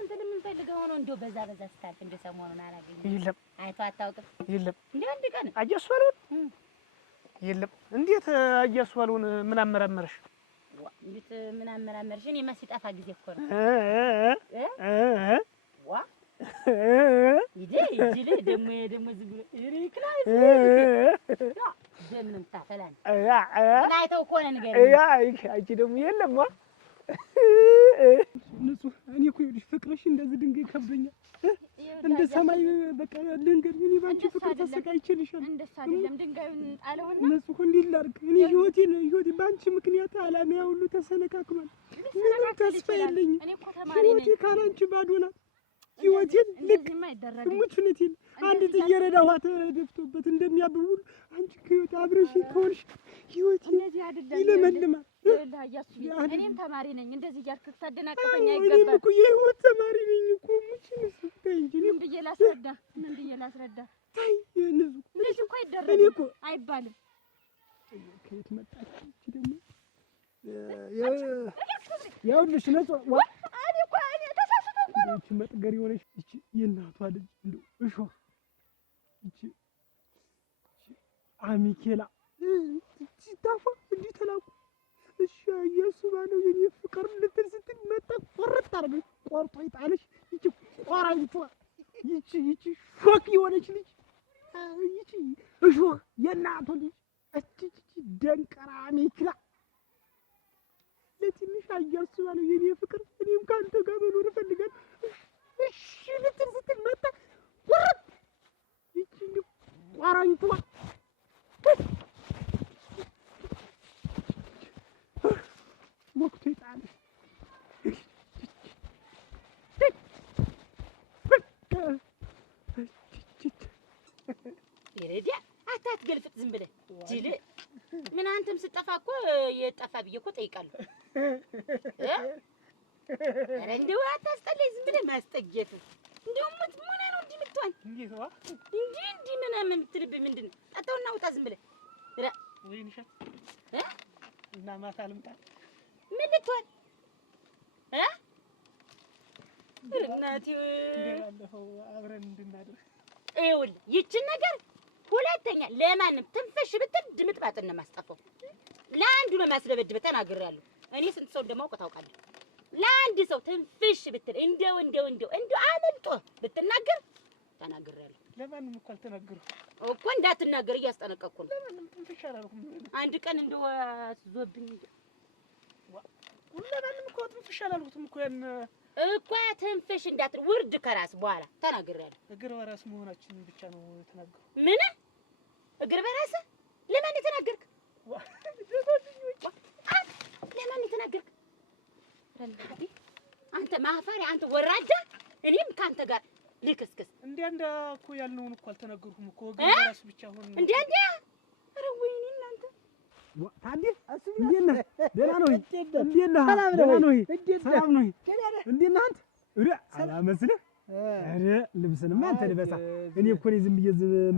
እንትን የምንፈልገው ሆኖ እንደው በዛ ስታልፍ እንደ ሰሞኑን አላገኘሁም። የለም አይተው አታውቅም? የለም እንደ አንድ ቀን አያሱ ባለው የለም። እንዴት አያሱ ባለውን ምን አመራመረሽ? እንዴት ምን አመራመርሽ? እኔማ ሲጠፋ ጊዜ እኮ ነው ዋ ይዴ ደግሞ ዝም ብሎ ይሪክላስ ደምንም ታፈላን አይተው እኮ ነው ንገረኝ። አንቺ ደግሞ የለም ንጹህ እኔ እኮ ይኸውልሽ ፍቅርሽ እንደዚህ ድንጋይ ከብዶኛል። እንደ ሰማይ በቃ ልንገር እኔ ባንቺ ፍቅር ተሰቃይቼልሻለሁ። እንደሱ አይደለም ድንጋዩን ጣለውና ንጹህ እንዴት ላድርግ? እኔ ህይወቴ ባንቺ ምክንያት አላማዬ ሁሉ ተሰነካክሏል። ምንም ተስፋ የለኝም። ህይወቴ ካላንቺ ባዶ ናት። ህይወቴን ልክ ሙቹነቴን አንድ ጥየረዳ ውሃ ተደፍቶበት እንደሚያብብ ሁሉ አንቺ ከህይወት አብረሽ ከሆንሽ ህይወቴ ይለመልማል። እኔም ተማሪ ነኝ። እንደዚህ እያልክ ታደናቅፈኝ እኔም አይገባም። እኮ የህይወት ተማሪ ነኝ እኮ ሙቹነት። ተይ እንጂ ምን ብዬ ላስረዳ? ተይ እንደዚህ እኮ አይደረግም አይባልም። ከየት መጣች እቺ ደግሞ? ይኸውልሽ ነጹ እቺ መጥገር የሆነች እቺ የእናቷ ልጅ እንደው እሾህ እቺ አሚኬላ ሲታፋ እንዲህ ተላቁ። እሺ አያሱ ባለው የኔ ፍቅር ልትል ስትል መጣ ቆርጥ አድርገሽ ቆርጦ ይጣልሽ። እቺ ቆራይቷ እቺ ሾክ የሆነች ልጅ እቺ እሾህ የእናቷ ልጅ እቺ ደንቀራ አሚኬላ ለትንሽ አያሱ ባለው የኔ ፍቅር እኔም ካንተ ጋር መኖር እፈልጋለሁ። እሺ ልትል ስትል መጣ ቆርጥ እቺ ቆራይቷ ወቅቱ ይጣል ይረዳ አታትገልፍጥ ዝም ብለህ ጅል። ምን አንተም ስጠፋ እኮ የጠፋ ብዬ እኮ ጠይቃለሁ። ኧረ እንደው አታስጠላኝ ዝም ብለህ ማስጠጀት። እንደው ምን ነው እንዲህ የምትሆን እንዲህ ምናምን የምትልብህ ምንድን ነው? ጠጣውና ውጣ ዝም ብለህ ወይንሻ እና ማታ ልምጣ ምን ልትሆን እናቴ እንደባለፈው አብረን እንድናድር። ይኸውልህ ይችን ነገር ሁለተኛ ለማንም ትንፍሽ ብትል ድምጥ ባጥን ነው የማስጠፋው። ለአንዱ ነው የማስደበድበህ ተናግሬያለሁ። እኔ ስንት ሰው እንደማውቅ ታውቃለህ። ለአንድ ሰው ትንፍሽ ብትል እንደው አመልጦ ብትናገር ተናግሬያለሁ። ለማንም እኮ አልተናገርኩም። እኮ እንዳትናገር እያስጠነቀቅኩ ነው። ለምን ትንፍሽ አላልኩም? አንድ ቀን እንደው አስዞብኝ ለማንም እኮ ትንፍሽ አላልኩትም እኮ ያን እኮ ትንፍሽ እንዳትል ውርድ ከራስ በኋላ ተናግሬያለሁ። እግር በራስ መሆናችንን ብቻ ነው የተናገርኩት። ምን እግር በራስ ለማን የተናገርክ? ለማን የተናገርክ? አንተ ማፈሪያ፣ አንተ ወራዳ፣ እኔም ካንተ ጋር ልክስክስ። እንደ እኮ ያልነውን እኮ አልተናገርኩም እኮ እግር በራስ ብቻ ሆነ። እንደ ኧረ ወይኔ እናንተ ታንዴ እንዴት ነህ? ደህና ነው? እንዴት ነህ? ደህና ነው? ሰላም ነው? እንዴት ነህ አንተ? አላመስልህ? ኧረ ልብስንማ አንተ ልበሳ። እኔ እኮ ነኝ ዝም ብዬ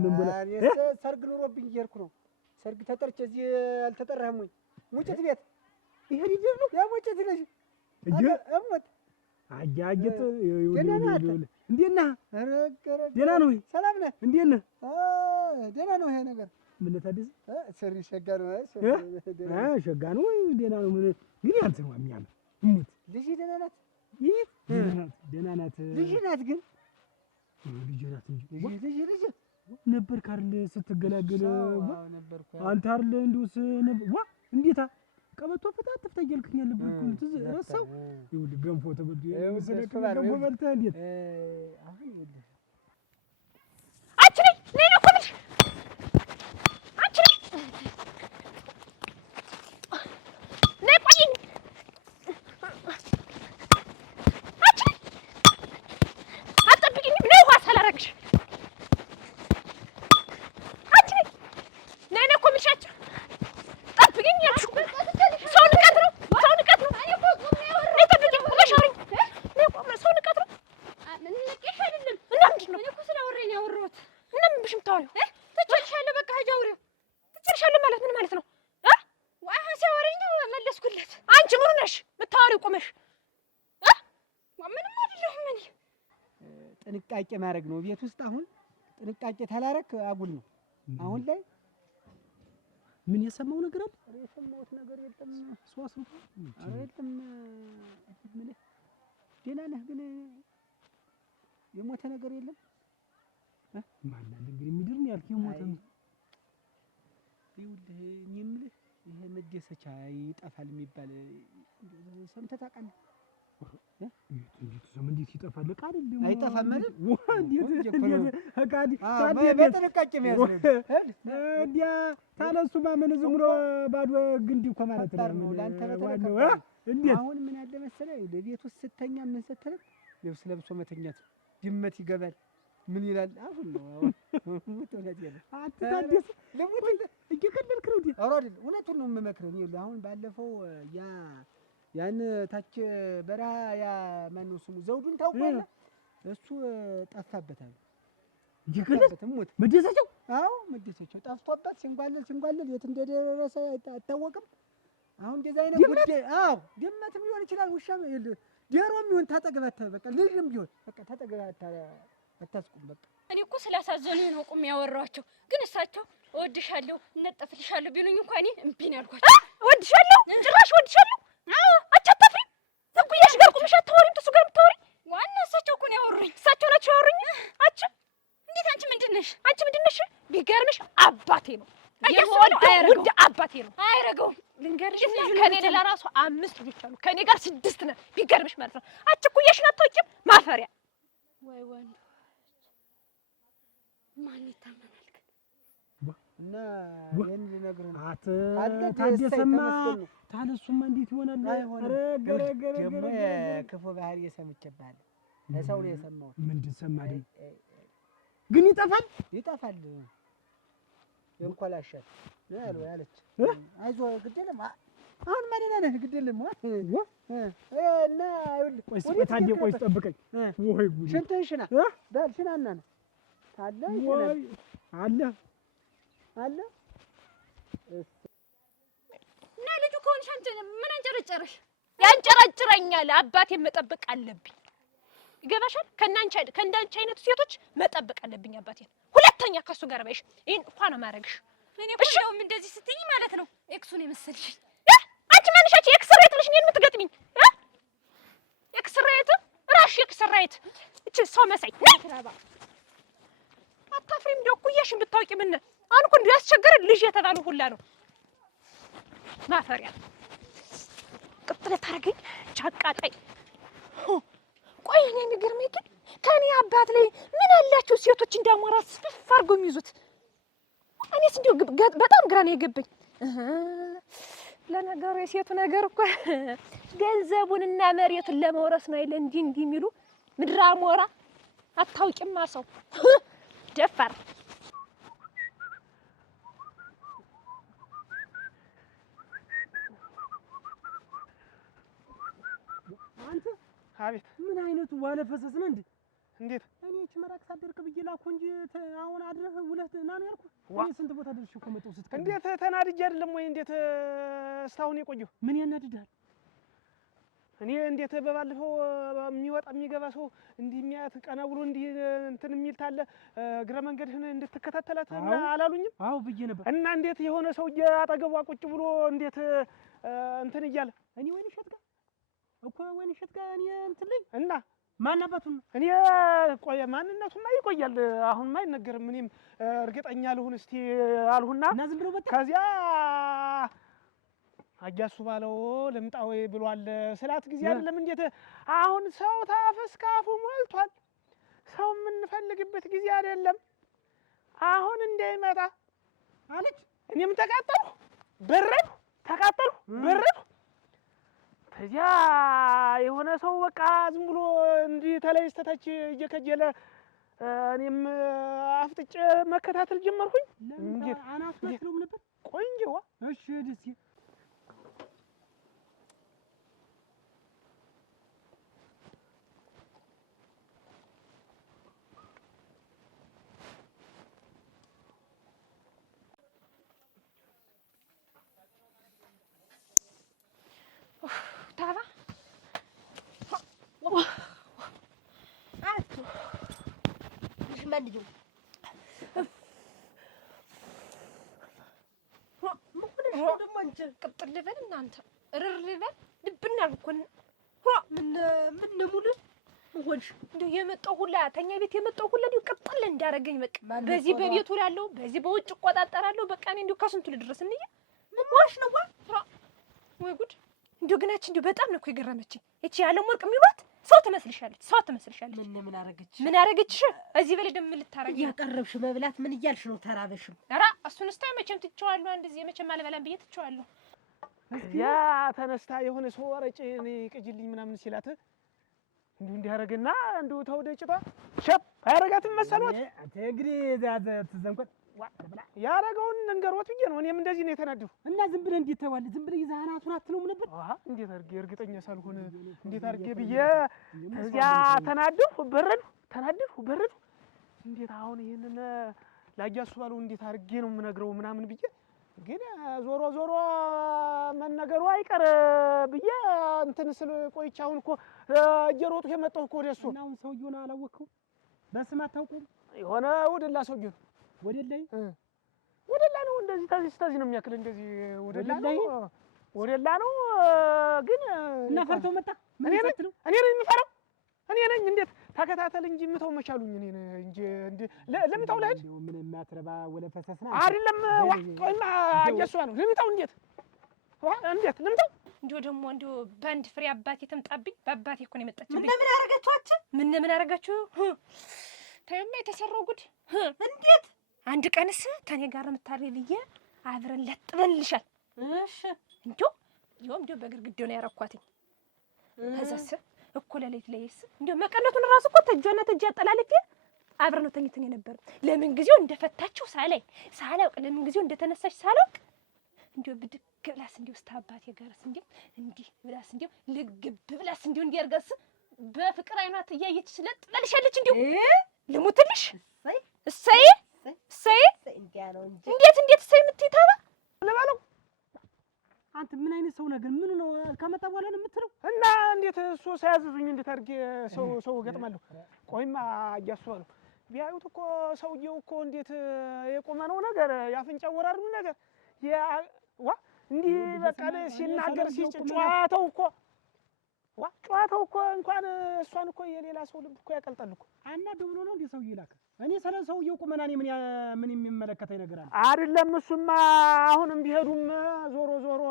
ምን ቦላ ሰርግ ኑሮብኝ እየሄድኩ ነው። ሰርግ ተጠርቼ እዚህ አልተጠራህም ወይ? ሙጭት ቤት ይሄ ልጅ ነው ያ ሙጭት ልጅ እሞት አጃጀት እንዴት ነህ? ደህና ነው? ሰላም ነህ? እንዴት ነህ? ደህና ነው። ይሄ ነገር ምን ታዲስ ሰሪ ሸጋ ነው? ሸጋ ነው ወይ ደህና ነው? ምን ግን አንተ ነው የሚያምር እሙት ልጅ ደህና ናት? ይህ ደህና ናት። ልጅ ናት ግን ልጅ ናት እንጂ ልጅ ነበር ካርል ስትገላገል ነበርኩ። አንተ አይደል እንዱስ ዋ እንዴታ ቀበቶ ፈታት ተፈልክኛል ነበር እኮ ትዝ ረሳው። ይኸውልህ ገንፎ ተበልቶ ገንፎ በልተህ እንዴት አሁን ይኸውልህ አንቺ ነኝ እኮ የምልሽ አንቺ ነኝ። ነይ ቆይኝ አንቺ ነኝ። አትጠብቂኝም። ነይ ውሃ ሳላረግሽ አንቺ ነኝ። ነይ እኮ የምልሽ አንቺ ጠብቂኝ ያልኩሽ ሰው ንቀት ነው። ሰው ንቀት ነው። ነይ ጠብቂኝ ብለሽ አውሪኝ። ነይ ቆይ ሰው ንቀት ነው። ንቄሽ አይደለም እና ምንድን ነው? እኔ እኮ ስላወራኝ ነው ያወራሁት። እና ምን ብለሽ የምታወሪው? ትችልሻለሁ። በቃ ሂጂ አውሪው። ትችልሻለሁ ማለት ምን ማለት ነው? ሲያወራኝ ነው መለስኩለት። አንቺ ምኑ ነሽ የምታወሪው? ቁመሽ ምንም አይደለሁም እኔ። ጥንቃቄ ማድረግ ነው ቤት ውስጥ። አሁን ጥንቃቄ ታላረክ አጉል ነው። አሁን ላይ ምን የሰማው ነገር አለ? የሰማሁት ነገር የለም። ሷስሩ ኧረ የለም። ምን ደህና ነህ ግን የሞተ ነገር የለም? ማን አለ እንግዲህ የሚድር ነው ያልክ የሞተ ነው። ይኸውልህ እኔ የምልህ ይሄ መደሰቻ ይጠፋል የሚባል ሰምተህ ታውቃለህ? እንዴት ሰው እንዴት ይጠፋል? ዕቃ አይደለም አይጠፋም ማለት እንዴት ዕቃ በጥንቃቄ መያዝ ነው። እንዲያ ታለሱ ማመን ዝም ብሎ ባዶ ግንድ እኮ ማለት ነው። ለአንተ እንዴት አሁን ምን አለ መሰለህ ለቤት ውስጥ ስተኛ ምን ስትል ልብስ ለብሶ መተኛት ድመት ይገባል ምን ይላል? አሁን ነው ሙተለት ያለ አትታደስ ለሙት እየከለልክ ነው እንዴ? ኧረ አይደል እውነቱን ነው የምመክረው። ይኸውልህ አሁን ባለፈው ያን ታች በረሃ ያ ማነው ስሙ ዘውዱን ታውቀዋለህ? እሱ ጠፋበታል። ይገለጽ መደሰቻው? አዎ መደሰቻው ጠፍቶበት ሲንጓለል የት እንደደረሰ አይታወቅም። አሁን እንደዚህ አይነት ጉዳይ አዎ ድመትም ሊሆን ይችላል ውሻም ዶሮም ቢሆን ታጠግባት በቃ ልጅም ቢሆን በቃ ታጠግባት አታስቁም። በቃ እኔ እኮ ስላሳዘኑኝ ነው ቁም ያወራኋቸው። ግን እሳቸው እወድሻለሁ እነጠፍልሻለሁ ቢሉኝ እንኳን እኔ እምቢ ነው ያልኳቸው። እወድሻለሁ ጭራሽ እወድሻለሁ። አዎ አታፍሪም? ተጉያሽ ጋር ቁመሽ አታወሪም? ተሱ ጋር የምታወሪኝ ዋና እሳቸው እኮ ነው ያወሩኝ። እሳቸው ናቸው ያወሩኝ። አንቺ እንዴት አንቺ ምንድን ነሽ? አንቺ ምንድን ነሽ? ቢገርምሽ አባቴ ነው ውድ አባቴ ነው። አያረገውም ልንገርሽ ከኔ ሌላ ራሱ 5 ልጆች አሉ። ከኔ ጋር 6 ነን። ቢገርምሽ ማለት ነው። አንቺ እኩያሽን አታውቂም? ማፈሪያ ወይ ወንድ ማን ይታመናል ግን? እና ይሄን ልነግርህ ነው። ታደሰማ ታለሱማ እንዴት ይሆናል? ኧረ ደግሞ ክፉ ባህሪ የሰምቼብሃለሁ። ለሰው ነው የሰማሁት። ምንድን ሰማህ ግን? ይጠፋል ይንኮላሻል ነው ያለው ያለች። አይዞህ ግድ የለም አሁን ማንና ነህ ግድ የለም እና ይኸውልህ ቆይ ታዲያ ቆይ ጠብቀኝ። ወይ ጉድ ሽንትህን ሽና በል ሽናና ነው ታለ ወይ አለ እና ልጁ ከሆንሽ አንቺ ምን አንጨረጨረሽ? ያንጨረጭረኛል። አባቴን መጠበቅ አለብኝ። ይገባሻል? ከእንዳንቺ አይነቱ ሴቶች መጠበቅ አለብኝ አባቴን። ሁለተኛ ከሱ ጋር ባይሽ ይሄን እንኳን ነው ማረግሽ። እኔ እኮ እንደውም እንደዚህ ስትይኝ ማለት ነው ኤክሱን የመሰልሽኝ። አንቺ ማንሽ አንቺ ኤክስሬት ልሽ እኔን የምትገጥሚኝ? ኤክስሬት ራሽ ኤክስሬት እቺ ሰው መሳይ አታፍሪም? ደኩያሽን ብታ አታውቂ ምን አሁን እኮ እንዲያስቸገረ ልጅ የተባለው ሁላ ነው ማፈሪያ ቅጥለ ታርገኝ ቻቃጣይ ቆይ እኔ የሚገርመኝ ግን ከኔ አባት ላይ ምን አላቸው ሴቶች እንዳሞራ ስፍፍ አድርገው የሚይዙት እኔስ እንዲሁ በጣም ግራ ነው የገባኝ ለነገሩ የሴቱ ነገር እኮ ገንዘቡንና መሬቱን ለመውረስ ነው አይደል እንዲህ የሚሉ ምድር አሞራ አታውቂማ ሰው ደፋር አንተ አቤት ምን አይነቱ ዋለ ፈሰስ ነው እንዴ? እንዴት እኔ እቺ መራቅ ሳደርክ ብዬ ላኩ እንጂ አሁን አድረህ ውለህ ና ነው ያልኩህ። ዋ እኔ ስንት ቦታ ደርሼ እኮ መጣሁ ስትከ እንዴት ተናድጄ አይደለም ወይ እንዴት እስካሁን የቆየሁ ምን ያናድዳል? እኔ እንዴት በባለፈው የሚወጣ የሚገባ ሰው እንዲህ የሚያት ቀና ብሎ እንዲህ እንትን የሚል ታለ እግረ መንገድህን እንድትከታተላት አላሉኝም? አዎ ብዬ ነበር። እና እንዴት የሆነ ሰውዬ አጠገቧ ቁጭ ብሎ እንዴት እንትን እያለ እኔ ወይን እሸት ጋር እኮ ወይን እሸት ጋር እኔ እንትን ላይ እና ማን አባቱን እኔ ቆየ ማንነቱማ ይቆያል አሁንማ አይነገርም እኔም እርግጠኛ ልሁን እስቲ አልሁና እና ዝም ብሎ መጣ ከዚያ አያሱ ባለው ልምጣ ወይ ብሏል ስላት ጊዜ አይደለም እንዴት አሁን ሰው ታፈስ ካፉ ሞልቷል ሰው የምንፈልግበት ጊዜ አይደለም አሁን እንዳይመጣ አለች እኔም ተቃጠልኩ በረድኩ ተቃጠልኩ በረድኩ ከዚያ የሆነ ሰው በቃ ዝም ብሎ እንዲህ ተለይስተታች እየከጀለ እኔም አፍጥጬ መከታተል ጀመርኩኝ እንዴት አናት መስሎም ነበር ቆንጆዋ እሺ ደስ ታባ አቱ ማንጆ ደግሞ አንቺ ቅጥል ልበል እናንተ እርር ልበል ልብና ልኮን ምን ሙሉ ወንሽ እንዴ የመጣው ሁላ ተኛ ቤት የመጣው ሁላ እንዴ ቅጥል እንዳረገኝ በቃ በዚህ በቤቱ ያለው በዚህ በውጭ ቆጣጣራለሁ በቃ እኔ እንዴ ከስንቱ ልድረስ እንዴ ምን ዋሽ ነው ወይ ጉድ እንዴ ግናች እንዴ በጣም ነው እኮ የገረመችኝ እቺ ያለው ወርቅ የሚሏት ሰው ትመስልሻለች ምን አረገችሽ እዚህ በላይ ደም ልታረግ ያቀረብሽ መብላት ምን እያልሽ ነው ተራበሽም ኧረ እሱን እስታይ መቼም ትቼዋለሁ እንደዚህ መቼም አልበላም ብዬ ትቼዋለሁ ያ ተነስታ የሆነ ሰው ወረጭ እኔ ቅጅልኝ ምናምን ሲላት እንዲህ አረገና እንዲሁ ተውደጭቷ ሸፕ አያረጋትም መሰሎት አንተ እንግዲህ ዛዘ ተዘንቆት ያረገውን እንገሮት ብዬ ነው እኔም እንደዚህ ነው የተናደው እና ዝም ብለህ እንዴት ተባለ ዝም ብለህ ይዛናቱን አትለውም ነበር እንዴት አድርጌ እርግጠኛ ሳልሆን እንዴት አድርጌ ብዬ እዚያ ተናደሁ በረድሁ እንዴት አሁን ይሄንን ላያሱ ባለው እንዴት አድርጌ ነው የምነግረው ምናምን ብዬ ግን ዞሮ መነገሩ አይቀር ብዬ እንትን ስለ ቆይቼ አሁን እኮ እየሮጥኩ የመጣሁ እኮ ወደሱ እና አሁን ሰውዬውን አላወቅኸው በስም አታውቀውም የሆነ ወደላ ሰውዬው ወደላ ነው እንደዚህ ተዚህ ነው የሚያክል እንደዚህ ወደላ ነው ግን እና ፈርተው መጣ እኔ ነኝ የምፈራው እኔ ነኝ እንዴት ተከታተል እንጂ ምተው መቻሉኝ እኔ እንጂ ለምታው ለህድ ምን የማትረባ ወለ ፈሰስና አይደለም ወይማ አየሷ ነው ለምታው እንዴት ለምታው ደግሞ በአንድ ፍሬ አባቴ ተምጣብኝ በአባቴ እኮ ነው የመጣችው ምን አረጋችኋችሁ ምን አረጋችሁ ታየማ የተሰራው ጉድ እንዴት አንድ ቀንስ ከኔ ጋር የምታርልየ አብረን ለጥበልሻል እሺ ይኸውም በግርግዳው ነው ያረኳትኝ ከዛስ እኮ ለሌት ላይስ መቀነቱን ራሱ እኮ ተጇና ተጃ አጠላልፌ አብረን ነው ተኝተን የነበር ለምን ጊዜው እንደፈታችሁ ሳላውቅ ለምን ጊዜው እንደተነሳች ሳላውቅ ብድግ ብላስ ውስጥ አባቴ ጋርስ እንዲህ ብላስ ልግብ ብላስ እንዲያርጋስ በፍቅር አይኗት እያየች ስለጥላልሻለች ልሙትልሽ እሰይ እንዲያ ነው እንጂ እንዴት እሰይ የምትይታባ ለባለው አንተ ምን አይነት ሰው ነገር ምን ነው ከመጣ በኋላ ነው የምትለው እና እንዴት እሱ ሳያዝዙኝ እንዴት አድርጌ ሰው ገጥማለሁ ቆይማ እያስባለሁ ቢያዩት እኮ ሰውዬው እኮ እንዴት የቆመ ነው ነገር ያፍንጫ ወራር ነገር እንዲህ በቃ ሲናገር ሲጨዋታው እኮ ጨዋታው እኮ እንኳን እሷን እኮ የሌላ ሰው ልብ እኮ ያቀልጣል እኮ። አናዶ ብሎ ነው እንደ ሰውዬ ላከ። እኔ ስለ ሰውዬው ቁመና እኔ ምን የሚመለከተኝ ነገር አለ? አይደለም እሱማ አሁንም ቢሄዱም ዞሮ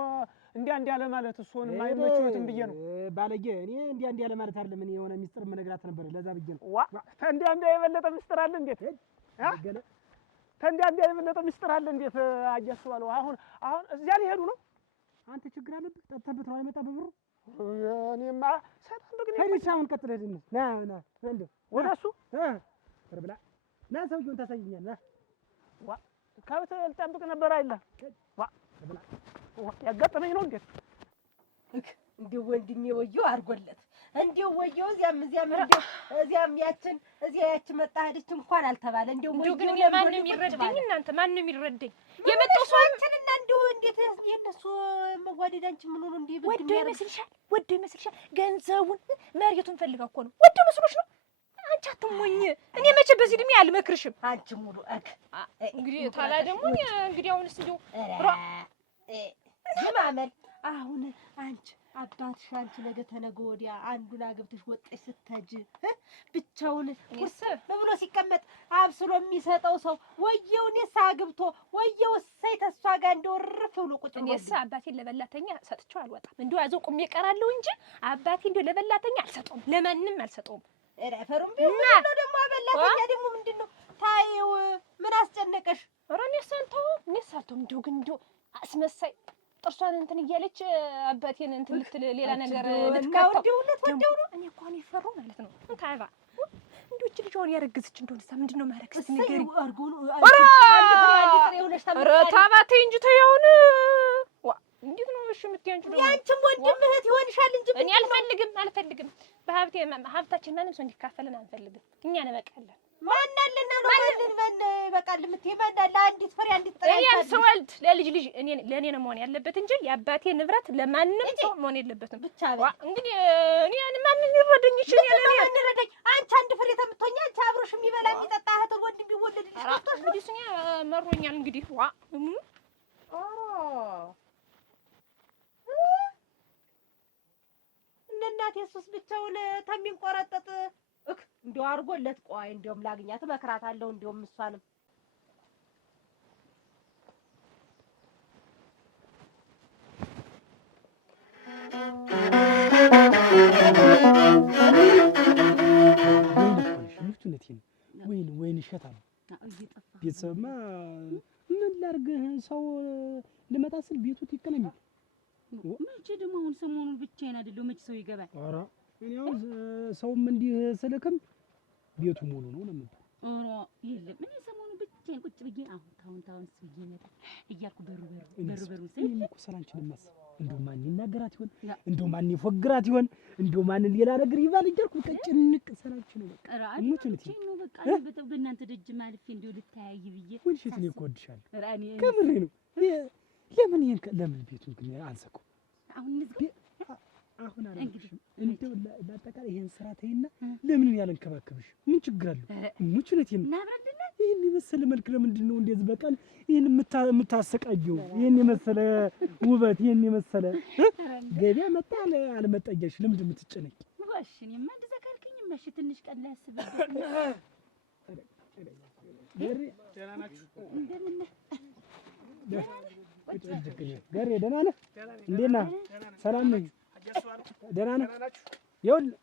እንዲያ ለማለት እሱን አይመችዎትም ብዬ ነው። ባለጌ እኔ እንዲያ ለማለት አይደለም። እኔ የሆነ ሚስጥር መነግራት ነበር ለዛ ብዬ ነው። እንዲያ የበለጠ ሚስጥር አለ እንዴት? እንዲያ የበለጠ ሚስጥር አለ እንዴት? አያስባለሁ። አሁን እዚያ ሊሄዱ ነው። አንተ ችግር አለብህ? ጠጥተህበት ነው አይመጣ በብሩ። እኔማ ሰጣን ግን ሄድሽ አሁን ቀጥለህ ሄድን ና እንደው ወደ እሱ ብላ ና ሰውዬውን ታሳይኛለህ። ከብት ልጠብቅ ነበር አይደለ? ብላ ያጋጠመኝ ነው እንዴት? እንዲሁ ወንድሜ ወየው አድርጎለት እንዲሁ ወየው እዚያም ያችን መጣ ሄደች እንኳን አልተባለ እንዲሁ ግን ማንም ይረዳኝ እናንተ ማንም ይረዳኝ የመጣው ሰው አንተንና እንዲሁ እንዴት የነሱ መዋደድ አንቺ ምን ሆኖ እንዲህ ወዶ ይመስልሻል ገንዘቡን መሬቱን ፈልጋ እኮ ነው ወዶ መስሎሽ ነው አንቺ አትሞኝ እኔ መቼ በዚህ እድሜ አልመክርሽም አንቺ ሙሉ እንግዲህ ታላ ደግሞ እንግዲህ አሁንስ እንዲሁ ይማመል አሁን አንቺ አባትሽ አንቺ ነገ ተነገ ወዲያ አንዱን አግብተሽ ወጣሽ ስትሄጂ ብቻውን ቁርስ ብሎ ሲቀመጥ አብስሎ የሚሰጠው ሰው ወየው እኔስ አግብቶ ወየው እሰይ ተሷ ጋር እንደወርፍ ብሎ ቁጭ ብሎ እኔስ አባቴን ለበላተኛ ሰጥቼው አልወጣም እንደው አዘው ቁሜ እቀራለሁ እንጂ አባቴ እንደው ለበላተኛ አልሰጠውም ለማንም አልሰጠውም ረፈሩም ቢሆን ነው ደግሞ አበላተኛ ደግሞ ምንድነው ታየው ምን አስጨነቀሽ ኧረ እኔስ አልተውም እንደው ግን እንደው አስመሳይ ጥርሷን እንትን እያለች አባቴን እንትን ልትል ሌላ ነገር ልትካውደው ነው እኔ እኮ ነው ይፈሩ ማለት ነው ታባ እንዶች ልጅ ሆነ ያረግዝች እንደሆነ ምንድነው ማረክስ ነገር አርጎ ነው ኧረ ታባቴ እንጂ ተያውን እንዴት ነው እሺ የምትያንቺ ደግሞ ያንቺም ወንድም እህት ይሆንሻል እንጂ እኔ አልፈልግም ሀብታችን ማንም ሰው እንዲካፈለን አንፈልግም እኛ እንበቃለን ማናለና ነው ማንን በቃል የምትይ ማናለ አንዲት ፍሬ አንዲት ጥሬ እኔ ስወልድ ለልጅ ለኔ ነው መሆን ያለበት እንጂ የአባቴ ንብረት ለማንም ሰው መሆን የለበትም ብቻ እንግዲህ እኔ ማንን ይረዳኝ ይችላል ማንን ይረዳኝ አንቺ አንድ ፍሬ ተምቶኛ አንቺ አብሮሽ የሚበላ የሚጠጣ እህት ወንድም ቢወለድልሽ እንግዲህ እኔ መሮኛል እንግዲህ እናቴ እሱስ ብቻውን ተሚንቆረጠጥ እንደው አድርጎለት ቆይ እንደውም ላግኛት እመክራታለሁ እንደውም እሷንም ወይን እሸታለሁ ቤተሰብማ ምን ላድርግህ ሰው ልመጣ ስል ቤቱ ይቀለኛል መቼ ደግሞ አሁን ሰሞኑን ብቻዬን አይደለሁ መቼ ሰው ይገባል ኧረ እኔ አሁን ሰውም እንዲህ ስልክም ቤቱ ሙሉ ነው ለምን ኧረ የለም እኔ ሰሞኑን ብቻዬን ቁጭ ብዬ ታውን ስብዬ መጣ እያልኩ በሩ እኔም እኮ ሰላንችን ማስብ እንደው ማን ይናገራት ይሆን እንደው ማን ይፎግራት ይሆን እንደው ማን ሌላ ነገር ይባል እያልኩ ጭንቅ ሰላንችን ነው በቃ ሙቹልቲ ነው በቃ በእናንተ ደጅ ማልፌ እንደው ልታያይ ብዬ ወልሽት ነው እኮድሻለሁ ከምሬ ነው ለምን ቤቱን ግን አንሰቀው አሁን አላልኩሽም እንደው ለአጠቃላይ ይሄን ስራ ተይና ለምን ያለንከባከብሽ ምን ችግር አለው ሙቹልቲ ነው ይሄን የመሰለ መልክ ለምንድን ነው እንደዚህ በቃል ይሄን የምታሰቃየው ይሄን የመሰለ ውበት ይሄን የመሰለ ገበያ መጣ አልመጣየሽ ለምንድን ነው የምትጨነቂ እሺ እኔማ እንደዛ ካልከኝማ እሺ ትንሽ ቀን ላይ አስብበት ደህና ናችሁ ገሬ ደህና ነህ እንዴት ነህ ሰላም ነኝ ደህና ነህ ይኸውልህ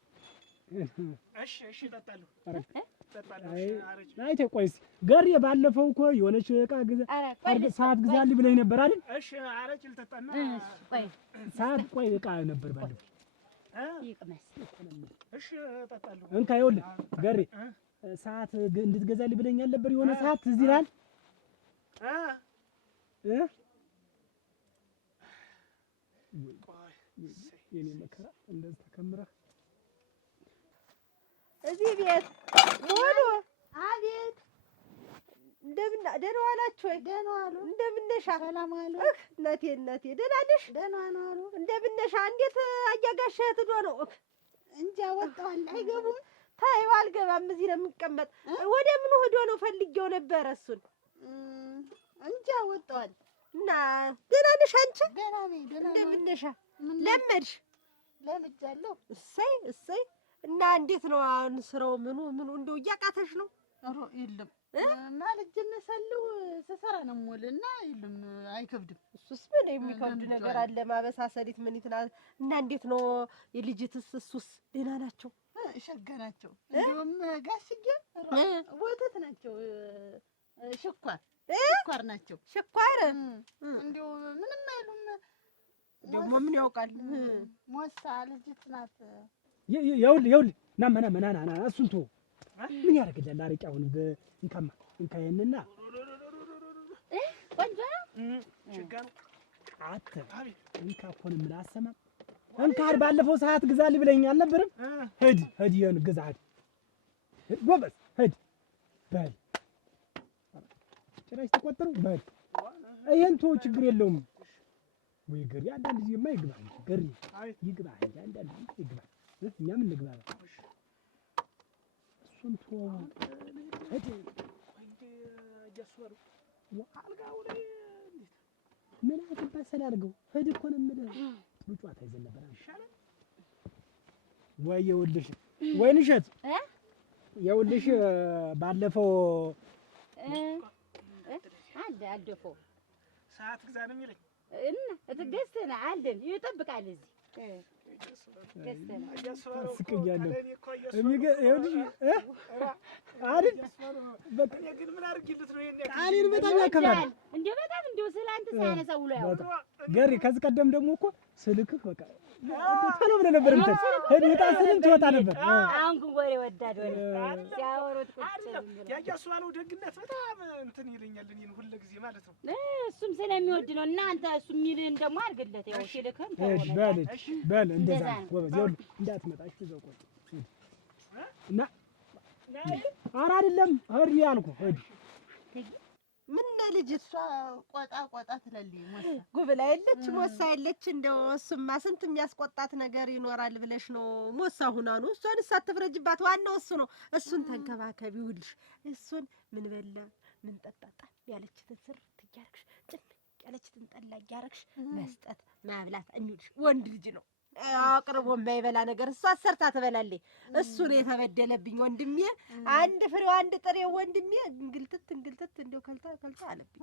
እሺ እጠጣለሁ አይቴ ቆይስ ገሬ ባለፈው እኮ የሆነች ዕቃ ሰዓት ግዛልኝ ብለኝ ነበር አይደል እሺ አረጭ ልጠጣና ቆይ ሰዓት ቆይ ዕቃ ነበር ባለፈው ይቅመስ እሺ እጠጣለሁ እንካ ይኸውልህ ገሬ ሰዓት እንድትገዛልኝ ብለኛል ነበር የሆነ ሰዓት ትዝ ይልሃል የኔ መከራ እንደዚህ ተከምረህ እዚህ ቤት ሙሉ አቤት ደህና ዋላችሁ ወይ ደህና ዋሉ እንደምን ነሽ ሰላም ዋሉ እናቴ ደህና ነሽ ደህና ዋሉ እንደምን ነሽ እንዴት አያጋሽ ትዶ ነው እንጃ ወጣዋል አይገቡም ታይው አልገባም እዚህ ነው የሚቀመጥ ወደ ምን ሄዶ ነው ፈልጌው ነበር እሱን እንጃ ወጣዋል እና ደህና ነሽ አንቺ ደህና ነኝ እንደምን ነሽ ለመድሽ ለምጃለሁ። እሰይ እሰይ። እና እንዴት ነው አሁን ስራው? ምኑ እንደው እያቃተሽ ነው? ኧረ የለም ማለት እነሳለሁ ስሰራ ነው የምውልና የለም አይከብድም። እሱስ ምን የሚከብድ ነገር አለ? ማበሳሰሊት ምን ይትናል? እና እንዴት ነው የልጅትስ? እሱስ ደህና ናቸው? ሸጋ ናቸው። እንደውም ጋሽዬ ወተት ናቸው። ሽኳር ናቸው። ሽኳር እንደው ምንም አይሉም። ደግሞ ምን ያውቃል? ሞሳ ልጅት ናት። ይኸውልህ ና እሱን ተወው። ምን ያደርግልሃል? አረቄ አሁን እንካማ እንካየንና ቆንጆ ሸጋ ነው። አተ እንካ እኮ ነው የምልህ። አሰማም እንካር ባለፈው ሰዓት ግዛልኝ ብለኸኝ አልነበረም? ሂድ ይሄን ግዛ ሂድ። ጎበዝ ሂድ በል። ጭራሽ ተቆጠሩ በል። ይሄን ተወው፣ ችግር የለውም። ወይ ገሪ አንዳንድ ጊዜማ ይግባ ገሪ ይግባ እንጂ አንዳንድ ጊዜ ይግባ። እኛም እንግባ። እሱን ተወው ሂድ። አልጋው ላይ ምን አትባሰል አድርገው ሂድ እኮ ነው የምልህ። ጥሩ ጨዋታ ይዘን ነበር ይሻላል ወይ? ይኸውልሽ ወይንሸት ይኸውልሽ ባለፈው አለፈው ሰዓት ግዛ ነው የሚለኝ እና እትገዝተና አለን ይጠብቃል እዚህ ስቅያለሁ። ግን ምን አድርጊልት ነው ይሄን ቃሌን በጣም ያከብራል። እንደ በጣም እንደው ስላንተ ሳያነሳ ውሎ ያው ገሪ ከዚህ ቀደም ደግሞ እኮ ስልክህ በቃ ቶሎ ብለህ ነበር እህታ ስልም ትወጣ ነበር። አሁን ግን ወሬ ወዳድ ሆነ ሲያወሩት ያያሱ ባለው ደግነት በጣም እንትን ይለኛል እኔን ሁሉ ጊዜ ማለት ነው። እሱም ስለሚወድ ነው። እና አንተ እሱ የሚልህን ደግሞ አድርግለት። ያው ሲልክም በል እንደዛ ጎበዝ። ይኸውልህ እንዳትመጣሽ እዛው ቆይ እና ኧረ አይደለም ሂድ ያልኩህ ሂድ። ምን ልጅ እሷ ቆጣ ትላለች። ሞሳ ጉብላ የለች ሞሳ የለች። እንደው እሱማ ስንት የሚያስቆጣት ነገር ይኖራል ብለሽ ነው? ሞሳ ሁና ነው። እሷን ሳትፍረጅባት፣ ዋናው እሱ ነው። እሱን ተንከባከቢ። ይኸውልሽ እሱን ምን በላ ምን ጠጣጣ ያለችትን ስር ትያርክሽ፣ ጭንቅ ያለችትን ጠላ እያረግሽ መስጠት ማብላት። እንግዲህ ወንድ ልጅ ነው አቅርቦ የማይበላ ነገር እሷ ሰርታ ትበላለች። እሱ ነው የተበደለብኝ ወንድሜ። አንድ ፍሬው አንድ ጥሬው ወንድሜ እንግልትት እንደው ከልታ አለብኝ።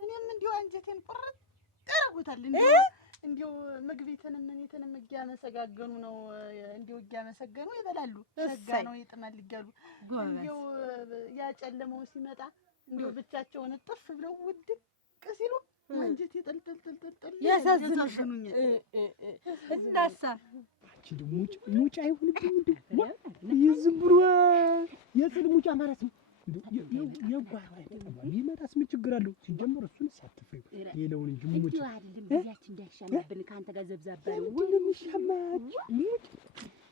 እኔም እንዲሁ አንጀቴን ቁርጥ ያደርጉታል። እንዲሁ ምግቤትንም እኔትንም እያመሰጋገኑ ነው። እንዲሁ እያመሰገኑ ይበላሉ። ሸጋ ነው ይጥማል እያሉ እንዲሁ ያጨለመው ሲመጣ እንዲሁ ብቻቸውን ጥፍ ብለው ውድቅ ሲሉ አንጀቴ ጥልጥል ያሳዝኑኛል። እናሳ አንቺ ደግሞ ሙጫ አይሆንብኝ እንደው ዝም ብሎ የጽድ ሙጫ ማለት ነው። የጓሮ አይጠቀማል ይመጣስ ምን ችግር አለው? ሲጀምር እሱን ሳትፈዩ ሌላውን እንጂ ሙጭ አይደለም ብያችን እንዳይሻማብን ካንተ ጋር ዘብዛባ ነው ወይ ለምሻማች ሙጭ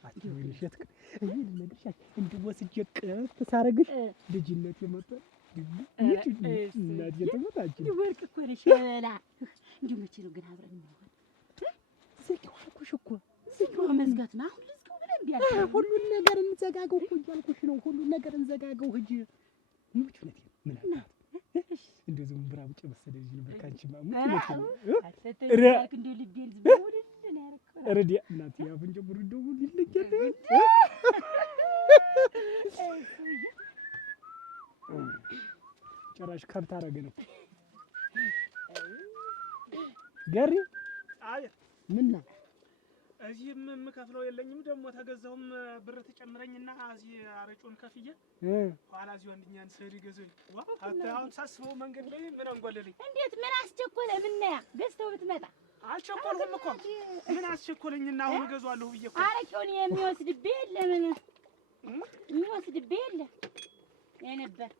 አትወይ ልሽት እኔ ልነግርሽ እንድወስጅ ቀፍ ሳረግሽ ልጅነት የመጣ ሙጭ እናት የተመጣች ወርቅ እኮ ነሽ ሸበላ። እንዲሁ መቼ ነው ግን አብረን ነው ዘቂው አልኩሽ እኮ ዘቂው መዝጋት ነው። አሁን ልዝጋው ብለን ቢያል ሁሉን ነገር እንዘጋገው እኮ እያልኩሽ ነው። ሁሉን ነገር እንዘጋገው ሂጂ ሙጭ ነት ምን አላት እንደው ዝም ብራ ውጭ መሰለ ልጅ ነበር ካንቺ ሙጭ ነት አልተተኛክ እንደው ልቤን ዝብውልል ነው ያረከው ረዲያ እናት ያፍንጀ ብሩዶ ይለኛል ጭራሽ ከብት አደረገ ነው ገሪ። አይ ምን ነው እዚህም የምከፍለው የለኝም። ደግሞ ተገዛውም ብር ተጨምረኝና እዚህ አረጩን ከፍዬ ኋላ እዚህ ወንድኛን ስሪ ገዘኝ አሁን ሳስበው መንገድ ላይ ምን አንጓለልኝ። እንዴት ምን አስቸኮለ? ምን ነያ ገዝተው ብትመጣ አልቸኮልኩም እኮ ምን አስቸኮለኝና አሁን እገዛዋለሁ ብዬ እኮ አረቄውን የሚወስድብህ የለ ምን የሚወስድብህ የለ የነበር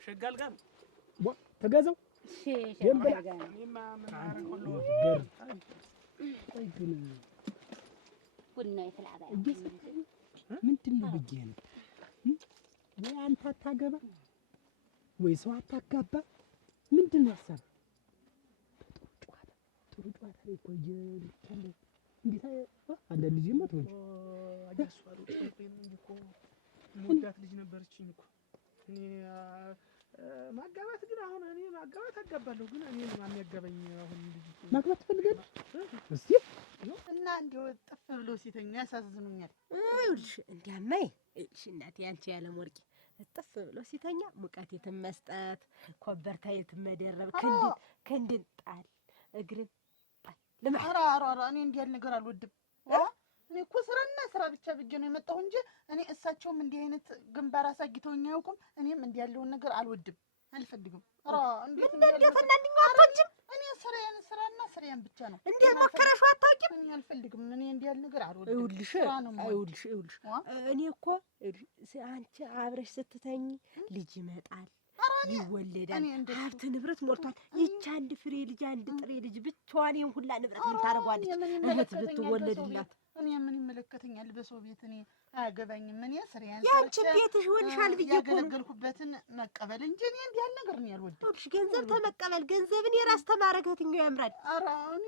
ሸጋል ጋር ተገዛው እኔማ ምን አደረገው ገር ቆይ ግን ቡና የተላባ ምንድን ነው ብዬሽ ነው ወይ አንተ አታገባ ወይ ሰው አታጋባ? ምንድን ነው ሀሳብ? ጥሩ ጨዋታ ላይ እኮ እየልካለ እንዴት አንዳንድ ጊዜ ማትሆን አያስዋሉ ጥሩኝ እኮ ሙዳት ልጅ ነበርችኝ እኮ እኔ ማጋባት ግን አሁን እኔ ማጋባት አጋባለሁ ግን እኔ ማን ያጋባኝ አሁን ልጅ ማግባት ትፈልጋለሽ? እስቲ እና እንዲሁ ጥፍ ብሎ ሲተኛ ያሳዝኑኛል። ይኸውልሽ እንዲያማይ እሺ እናቴ አንቺ ያለም ወርቂ ጥፍ ብሎ ሲተኛ ሙቀት መስጠት ኮበርታ መደረብ ክንድን ጣል እግርን ጣል ኧረ እኔ እንዲህ ያለ ነገር አልወድም። እኔ እኮ ስራና ስራ ብቻ ብዬ ነው የመጣሁ እንጂ እኔ እሳቸውም እንዲህ አይነት ግንባር አሳግተውኝ አያውቁም። እኔም እንዲህ ያለውን ነገር አልወድም፣ አልፈልግም። እንዴት እናንኛው አታውቂም? እኔ ስራና ስራዬን ብቻ ነው እንዴት ሞከረሽው አታውቂም? እኔ አልፈልግም። እኔ እንዲህ ያለ ነገር አልወድም። ይኸውልሽ እኔ እኮ አንቺ አብረሽ ስትተኝ ልጅ ይመጣል ይወለዳል፣ ሀብት ንብረት ሞልቷል። ይቺ አንድ ፍሬ ልጅ አንድ ጥሬ ልጅ ብቻዋን ይሄን ሁላ ንብረት ምን ታደርጓለች? እህት ብትወለድላት እኔ ምን ይመለከተኛል? በሰው ቤት እኔ አያገባኝም። እኔ ስራዬን ያንቺ ቤትሽ ይሆንሻል ብዬ እኮ ነው ያገለገልኩበትን መቀበል እንጂ እኔ እንዲህ ያለ ነገር ነው ያልወድም። ይኸውልሽ ገንዘብ ተመቀበል ገንዘብን የራስ ተማረክ የትኛው ያምራል? እኔ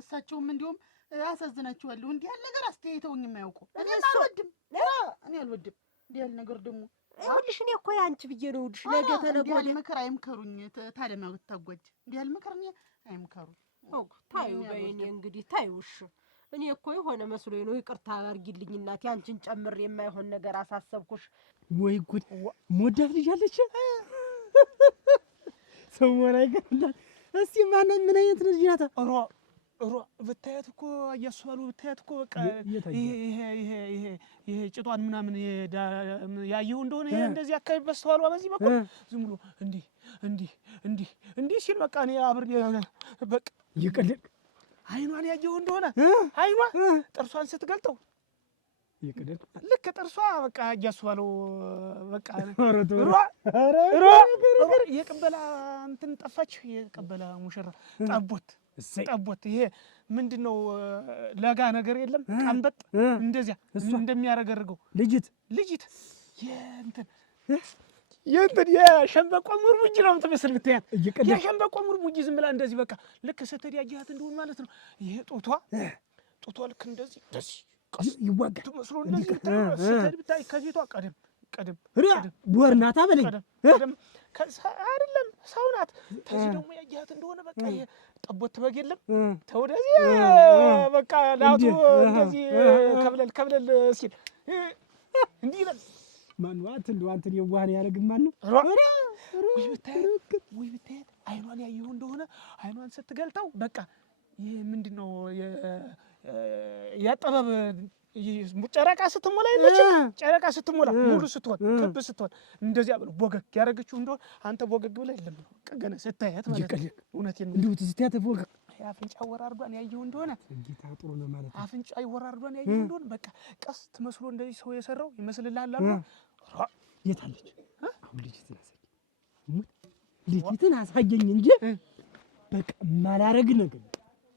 እሳቸውም እንዲሁም አሳዝናቸዋለሁ። እንዲህ ያለ ነገር አስተያይተውኝ የማያውቁ እኔ አልወድም። እኔ አልወድም እንዲህ ያለ ነገር ደግሞ ይኸውልሽ እኔ እኮ ያንቺ ብዬ ነው። ይኸውልሽ ነገ ተነገ ወዲያ ምክር አይምከሩኝ። ታለማ ብታጓጅ እንዲህ ያለ ምክር እኔ አይምከሩኝ። ታዩ በይኔ እንግዲህ ታዩሽ እኔ እኮ የሆነ መስሎኝ ነው። ይቅርታ አድርጊልኝ እናቴ፣ አንቺን ጨምር የማይሆን ነገር አሳሰብኩሽ። ወይ ጉድ! ሞዳት ልጅ አለች ሰው ወራይ ገንዳት። እስቲ ማንን ምን አይነት ልጅ ናት? ብታያት እኮ እያስባሉ ብታያት እኮ በቃ ይሄ ጭጧን ምናምን ያየሁ እንደሆነ ይሄ እንደዚህ አካባቢ በስተዋሏ በዚህ በኩል ዝም ብሎ እንዲህ ሲል በቃ እኔ አብሬ በቃ ይቀልቅ አይኗን ያየሁ እንደሆነ አይኗ ጥርሷን ስትገልጠው ይቀልቅ ልክ ጥርሷ በቃ እያስባሉ በቃ የቅበላ እንትን ጠፋች። የቅበላ ሙሽራ ጠቦት ይሄ ምንድነው? ለጋ ነገር የለም ቀንበጥ እንደዚያ እንደሚያረገርገው ልጅት የእንትን የሸንበቆ ሙርሙጅ ነው የምትመስል ብትያት። የሸንበቆ ሙርሙጅ ዝም ብላ እንደዚህ በቃ ልክ ስትሄድ ያየሃት እንደሆነ ማለት ነው። ይሄ ጡቷ ልክ እንደዚህ ይዋጋል መስሎ እንደዚህ ስትሄድ ብታይ ከፊቷ ቀደም ቦርናታ በለኝ አይደለም ሰው ናት። ከዚህ ደግሞ ያየሃት እንደሆነ በቃ ይሄ ጠቦት በግ የለም ተወደዚህ በቃ ላቱ እንደዚህ ከብለል ሲል እንዲህ ይላል። ማነው አንተን የዋህን ያደርግም ማነው? ወይ ብታያት አይኗን ያየሁ እንደሆነ አይኗን ስትገልጠው በቃ ይሄ ምንድነው ያጠበብ ጨረቃ ስትሞላ የለችም? ጨረቃ ስትሞላ ሙሉ ስትሆን ክብ ስትሆን እንደዚያ ብለው ቦገግ ያደረገችው እንደሆነ አንተ ቦገግ ብለህ የለም ነው በቃ ገና ስታያት ማለት ነው። እውነቴን ነው። እንዴት ስታያት ቦገግ አፍንጫ ወራርዷን ያየሁ እንደሆነ ጌታ ጥሩ ነው ማለት ነው። አፍንጫ ወራርዷን ያየሁ እንደሆነ በቃ ቀስት መስሎ እንደዚህ ሰው የሰራው ይመስልልሃል አሉ። የት አለች? አሁን ልጅትን አሳየኝ እንጂ በቃ ማላረግ ነገር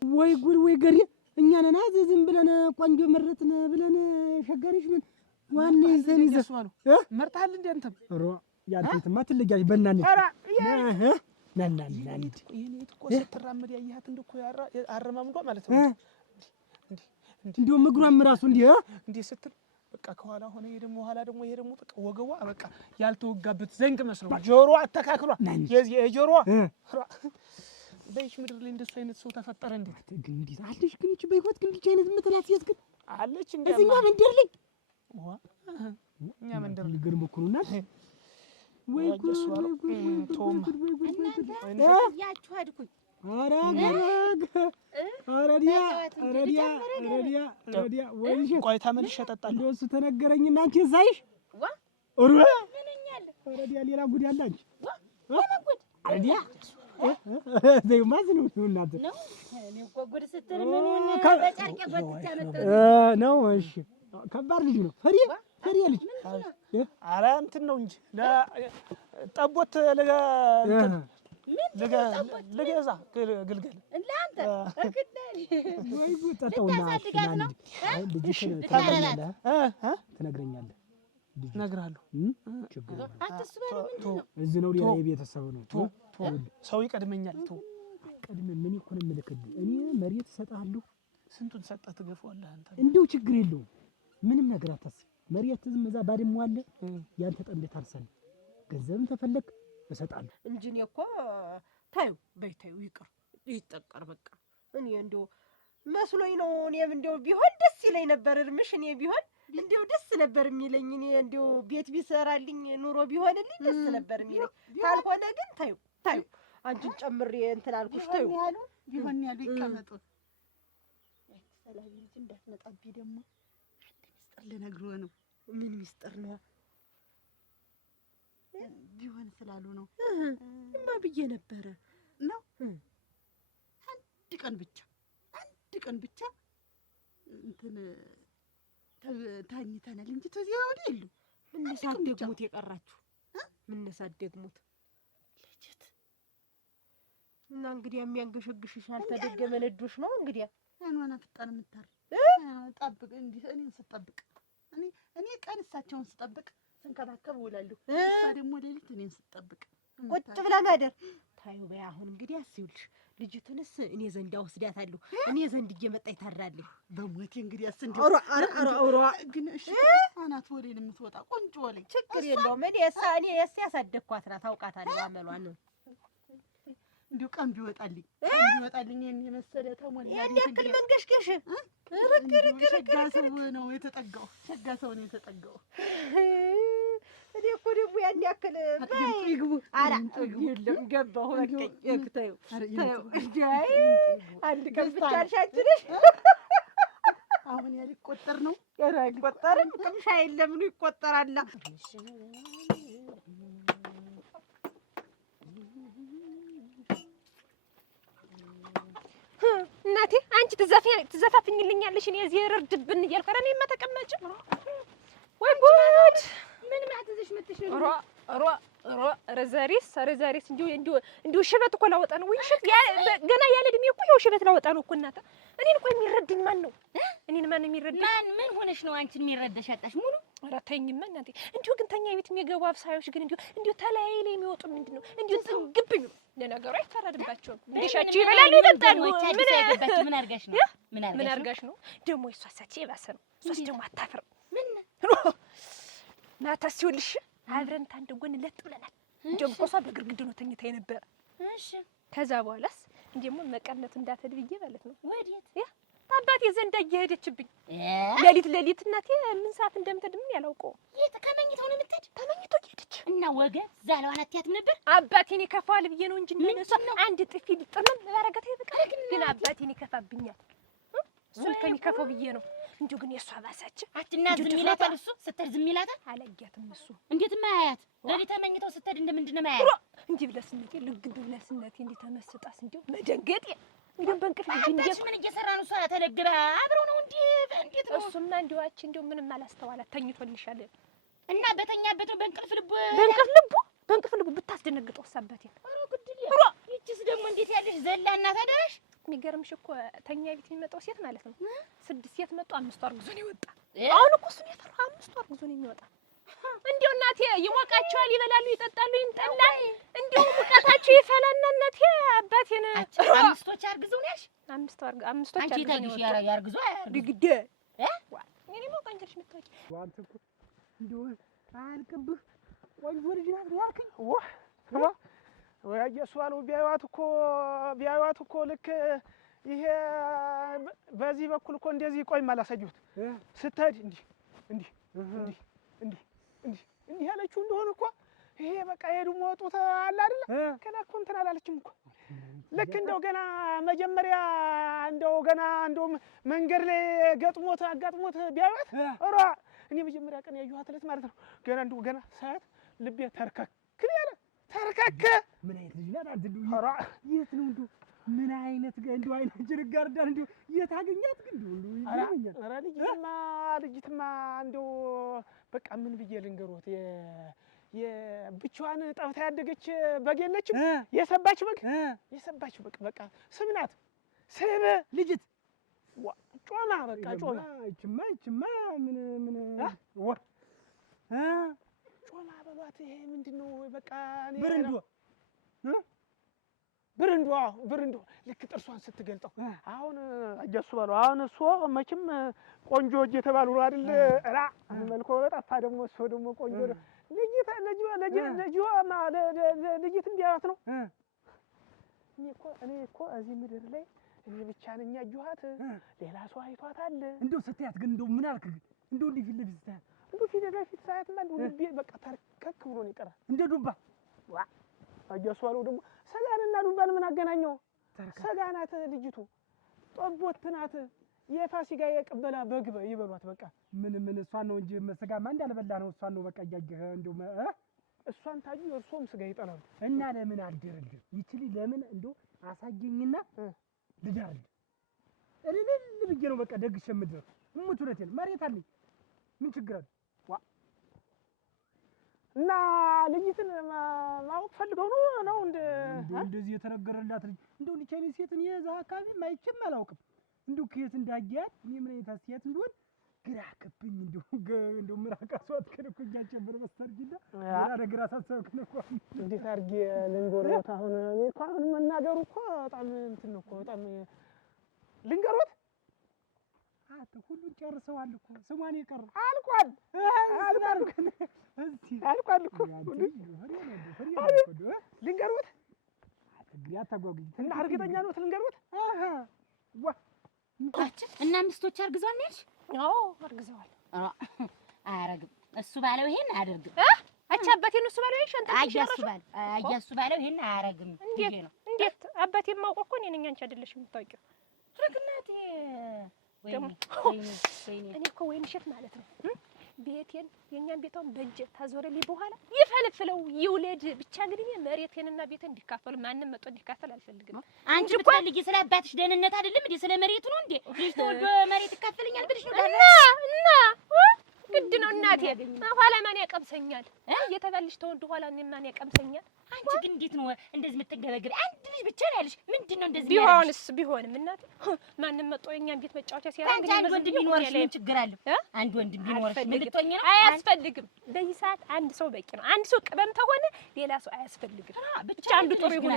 ወይ ጉድ ወይ ገሪ እኛ ነን ዝም ብለን ቆንጆ መረጥን ብለን ሸጋሪሽ ምን ዋና ይዘን ይዘስዋሉ መርጣል እንዴ አንተም ያንተማ ትለያለች በእናትህ ናናናንድ ይሄኔ እኮ ስትራመድ ያየሃት እንደኮ አረማምዷ ማለት ነው። እንዲሁ ምግሯም ራሱ እንዴ ስትል በቃ ከኋላ ሆነ ይሄ ደግሞ በቃ ወገቧ በቃ ያልተወጋበት ዘንግ መስሎ ጆሮ አተካክሏ የጆሮዋ በይሽ ምድር ላይ እንደሱ አይነት ሰው ተፈጠረ እንዴ? ግን እንዴት አለሽ? ግን እቺ በህይወት ግን ልጅ አይነት ምትላት ሴት ግን አለች እንዴ? እኛ መንደር ላይ እኛ መንደር ላይ ግርም እኮና ወይ ጉድ ቶም ያችሁ አድኩኝ አረዲያ ወይሽ ቆይ ተመልሼ እጠጣለሁ። እንደው እሱ ተነገረኝና አንቺ ሳይሽ ምንኛለ አረዲያ ሌላ ጉድ ያላንቺ ጉድ አረዲያ ዘይማዝ ነው እናንተ ነው እኔ እኮ ጉድ ስትል ምን በጨርቄ ጎትቻ መጣሁ ነው። እሺ ከባድ ልጅ ነው። ፈሪ ልጅ ኧረ እንትን ነው እንጂ ጠቦት ልገዛ ግልገል ለአንተ እግዳሪ ወይ ጉድ ተጠውና ነው ልጅሽ ትነግረኛለህ። እነግርሃለሁ። ችግር አትስበሩ። ምንድን ነው እዚህ ነው ሌላ የቤተሰብ ነው። ሰው ይቀድመኛል። ቀድመ ምን ይኮን ምልክልህ እኔ መሬት እሰጥሃለሁ። ስንቱን ሰጠህ ትገፋዋለህ አንተ። እንደው ችግር የለውም ምንም ነገር አታስብ። መሬት ዝም እዛ ባድሞ አለ ያንተ ጠምደህ ታርሳለህ። ገንዘብም ተፈለግ እሰጣለሁ እንጂ እኔ እኮ ታዩ በይታዩ ይቅር ይጠቀር በቃ እኔ እንደው መስሎኝ ነው። እኔም እንደው ቢሆን ደስ ይለኝ ነበር እርምሽ እኔ ቢሆን እንደው ደስ ነበር የሚለኝ እኔ እንደው ቤት ቢሰራልኝ ኑሮ ቢሆንልኝ ደስ ነበር የሚለኝ። ካልሆነ ግን ታዩ አንቺን ጨምሬ እንትን አልኩሽ። ታዩ ቢሆን ያሉ ይቀመጡ። ሰላም ልጅ እንዳትመጣብኝ ደግሞ አንድ ሚስጥር ልነግርህ ነው። ምን ሚስጥር ነው? ቢሆን ስላሉ ነው እማ ብዬ ነበረ ነው። አንድ ቀን ብቻ እንትን ታኝተናል እንጂ ተዚያ ወዲህ የሉ። ምን ሳትደግሙት የቀራችሁ ምን ሳትደግሙት ልጅት እና እንግዲህ የሚያንገሸግሽሽ አልተደገመ ነዶሽ ነው እንግዲህ አይኗን አፍጣን የምታር ጠብቅ እንዲህ እኔን ስጠብቅ እኔ ቀን እሳቸውን ስጠብቅ ስንከባከብ እውላለሁ። እሷ ደግሞ ሌሊት እኔን ስጠብቅ ቁጭ ብላ ማደር። ታዩ በይ አሁን እንግዲህ አስይውልሽ ልጅቱንስ እኔ ዘንድ አወስዳታለሁ። እኔ ዘንድ እየመጣች ታድራለች። በሞቴ እንግዲህ አስንዴ ግን እሺ አናት ወሌን የምትወጣ ቆንጆ ወሌ ችግር የለውም። እኔ ያሳደግኳት ናት አውቃታለሁ አመሏን ነው። እንዲሁ ቀን ቢወጣልኝ ይሄን የመሰለ ተሞላ ያክል መንገሽገሽ ሸጋ ሰው ነው የተጠጋው። እኔ እኮ ደግሞ ያን ያክል ይግቡ የለም ገባሁ። በቃኝ እክታዩ አንድ ቀን ብቻ አልሻችሁ ነሽ። አሁን ያ ሊቆጠር ነው። ኧረ አይቆጠርም። ቅምሻ የለም ነው ይቆጠራል። እናቴ አንቺ ትዘፋፍኝልኛለሽ እኔ እዚህ እርድብን እያልኩ ኧረ እኔማ ተቀመጭ። ወይ ጉድ ምን ማትዘሽ መጥሽ ነው? ኧረ ዛሬስ እንዲሁ ሽበት እኮ ላወጣ ነው። ወይ ሽበት ገና ያለ እድሜ እኮ ይኸው ሽበት ላወጣ ነው እኮ እናቴ። እኔን እኮ የሚረድኝ ማን ነው? እኔን ማን የሚረዳኝ? ምን ሆነሽ ነው አንቺን የሚረዳሽ አጣሽ ሙሉ? ኧረ ተይኝማ እናቴ። እንዲሁ ግን ተኛ ቤት የሚገቡ አብሳዮች ግን እንዲሁ ተላይ ላይ የሚወጡ ምንድን ነው እንዲሁ ጥግብ ይሉ። ለነገሩ አይፈረድባቸውም። እንዲሻቸው ይበላሉ ይጠጣሉ። ምን አድርጋሽ ነው? ምን አድርጋሽ ነው ደግሞ? የእሷ የባሰ ነው። እሷስ ደግሞ አታፍርም። ምን ማታ ሲውልሽ አብረን ታንድ ጎን ለጥ ብለናል። እንደውም እኮ እሷ በግርግድ ነው ተኝታ የነበረ። እሺ ከዛ በኋላስ እንደውም መቀነቱ እንዳትሄድ ብዬ ማለት ነው ወዴት አባቴ ዘንዳ እየሄደችብኝ ሌሊት እናቴ ምን ሰዓት እንደምትሄድ ምን ያላውቀውም። የት ከመኝታው ነው የምትሄድ? ተመኝቶ ሄደች እና ወገ ዛለዋን አትያትም ነበር? አባቴን ይከፋዋል ብዬ ነው እንጂ እነሱ አንድ ጥፊ ሊጥንም ባረጋታ ይበቃል። ግን አባቴን ይከፋብኛል። እሱን ከሚከፋው ብዬ ነው። እንዲሁ ግን የእሷ ባሳች አትና ዝም ይላታል። እሱ ስትሄድ ዝም ይላታል። አላያትም እሱ እንዴት ማያት? ሌሊት ተመኝተው ስትሄድ እንደምንድን ነው ማያት? እንጂ ብለስነቴ ልግድ ብለስነቴ እንዴ ተመስጣስ እንዴ መደንገጤ እንዴ በእንቅልፍ እንዴ ምን እየሰራ ነው? እሷ ተለግባ አብረው ነው እንዴ? እንዴት ነው? እሱማ እንዴዋች እንዴ ምንም አላስተዋላት ተኝቶልሻል እና በተኛበት ነው በእንቅልፍ ልቡ ብታስደነግጠው አባቴ። ኧረ ግድል ይቺስ ደግሞ እንዴት ያለሽ ዘላና ታደረሽ? የሚገርምሽ እኮ ተኛ ቤት የሚመጣው ሴት ማለት ነው 6 ሴት መጣ 5 አርግዞ ነው የወጣ። አሁን እኮ እሱን የፈራ 5 አርግዞ ነው የሚወጣ። እንዴው እናቴ ይሞቃቸዋል፣ ይበላሉ፣ ይጠጣሉ፣ ይንጠላል። እንዴው ሙቀታቸው ይፈላና እናቴ አባቴን 5 አርግዘው ነው ያልሽ? 5 አርግዞ አንቺ ታግሽ ያርግዞ ድግደ እኔ ሞቃንችልሽ መጣች ዋንተ እኮ እንዴው አልቅብህ ቆንጆ ልጅ ናት ያልከኝ ወይ እሷ ነው ቢያዩዋት እኮ ልክ ይሄ በዚህ በኩል እኮ እንደዚህ ቆይም አላሳየሁት ስትሄድ እንዲህ ያለችው እንደሆነ እኮ ይሄ በቃ የዱሞ ጡት አለ አይደለ? ገና እኮ እንትን አላለችም እኮ ልክ እንደው ገና መጀመሪያ እንደው መንገድ ላይ አጋጥሞት ቢያዩዋት ኧረ እኔ መጀመሪያ ቀን ያየኋት ዕለት ማለት ነው ገና ሳያት ልቤ ተርከክል ያለ ምን አይነት ልጅ ናት? አንተ ኧረ የት ነው እንደው ምን አይነት እንደው አይናችን ጋርዳን እንደው የት አገኛት ግን እንደው ይገኛል። ኧረ ልጅትማ እንደው በቃ ምን ብዬ ልንገሮት የብቻዋን ጠብታ ያደገች በግ የለችም? የሰባች በግ በቃ ስም ናት። ስም ልጅት ጮማ በቃ ጮማ ይችማ ምን ጮማ በሏት። ይሄ ምንድነው? በቃ እኔ ብርንዶ ብርንዶ ልክ ጥርሷን ስትገልጠው አሁን እሱ ባለው አሁን እሱ መቼም ቆንጆ እየተባሉ ነው አይደል? እራ መልኮ ጠፋ ደግሞ እሱ ደግሞ ቆንጆ ልጅት እንዲያት ነው። እኔ እኮ እዚህ ምድር ላይ እኔ ብቻ ነኝ ያየኋት፣ ሌላ ሰው አይቷታል። እንደው ስትያት ግን እንደው ምን አልክ? እንደው እንዲህ ፊት ለፊት ስታያት እንደው ፊት ለፊት ሳያትማ እንደው ልቤ በቃ ተርከክ ብሎ ነው የቀረ እንደ ዱባ። እሱ ባለው ደግሞ ሰጋንና ዱባን ምን አገናኘው? ሰጋ ናት ልጅቱ፣ ጠቦት ናት። የፋሲካ የቅበላ በግበ ይበሏት በቃ። ምን እሷን ነው እንጂ ስጋማ እንዳልበላ ነው። እሷን ነው በቃ እያየህ እንደው እሷን ታዩ እርሶም ስጋ ይጠላሉ። እና ለምን አልደረልም? ይችሊ ለምን እንደው አሳየኝና ልዳርል እልል ብዬ ነው በቃ ደግሼ የምድር እሙቱረቴን መሬት አለኝ። ምን ችግር አለ? እና ልጅትን ማወቅ ፈልገው ነው እንደዚህ የተነገረላት ልጅ እንደው ልጅ አይነት ሴት እኔ እዛ አካባቢ ማይቼም አላውቅም። እንደው ከየት እንዳያት እኔ ምን አይነት አስያት እንደሆነ ግራ ከብኝ። እንደው ምራቅ አስዋት ከነኩ እያጨበረ በስተርጅና ሌላ ነገር አሳሰብከኝ እኮ። እንዴት አድርጌ ልንገሮት? አሁን እኔ እኮ አሁን መናገሩ እኮ በጣም እንትን ነው እኮ በጣም ልንገሮት። ሁሉን ጨርሰዋል እኮ ስሟን የቀረ አልቋል እኮ ልንገሮት። አታጓጉኝ እና እርግጠኛ ነዎት ልንገሮት? እና ሚስቶች አርግዘዋል ነሽ? አዎ አርግዘዋል። አያረግም እሱ ባለው ይሄን አያደርግም። አቻ አባቴን እሱ ባለው ይሄን አያሱ ባለው ይሄን አያረግም። እንዴት አባቴን ማውቀው እኮ እኔ ነኝ፣ አንቺ አይደለሽም የምታውቂው። ረግናት እኔ እኮ ወይን እሸት ማለት ነው ቤቴን የኛን ቤቷን በእጄ ታዞረልኝ በኋላ ይፈልፍለው ይውለድ ብቻ። እንግዲህ መሬቴንና ቤቴን እንዲካፈሉ ማንም መጥቶ እንዲካፈል አልፈልግም። አንቺ ብትፈልጊ ስለ አባትሽ ደህንነት አይደለም እንዴ? ስለ መሬቱ ነው እንዴ? ልጅ ተወልዶ መሬት ይካፈልኛል ብለሽ ነው እና ግድ ነው እናቴ። ኋላ ማን ያቀምሰኛል እየተባልሽ ተወልዶ ኋላ እኔ ማን ያቀምሰኛል? አንቺ ግን እንዴት ነው እንደዚህ የምትገበገቢ? አንድ ልጅ ብቻ ነው ያለሽ። ምንድነው እንደዚህ ቢሆንም እናቴ ማንም መጥቶ የኛን ቤት መጫወቻ ሲያደርግ አንድ ወንድ ቢኖርሽ ምን ችግር አለው? አንድ ወንድ ቢኖርሽ ምን ልትሆኚ ነው? አያስፈልግም። በዚህ ሰዓት አንድ ሰው በቂ ነው። አንድ ሰው ቅበም ተሆነ ሌላ ሰው አያስፈልግም። ብቻ አንዱ ጥሩ ይሁን።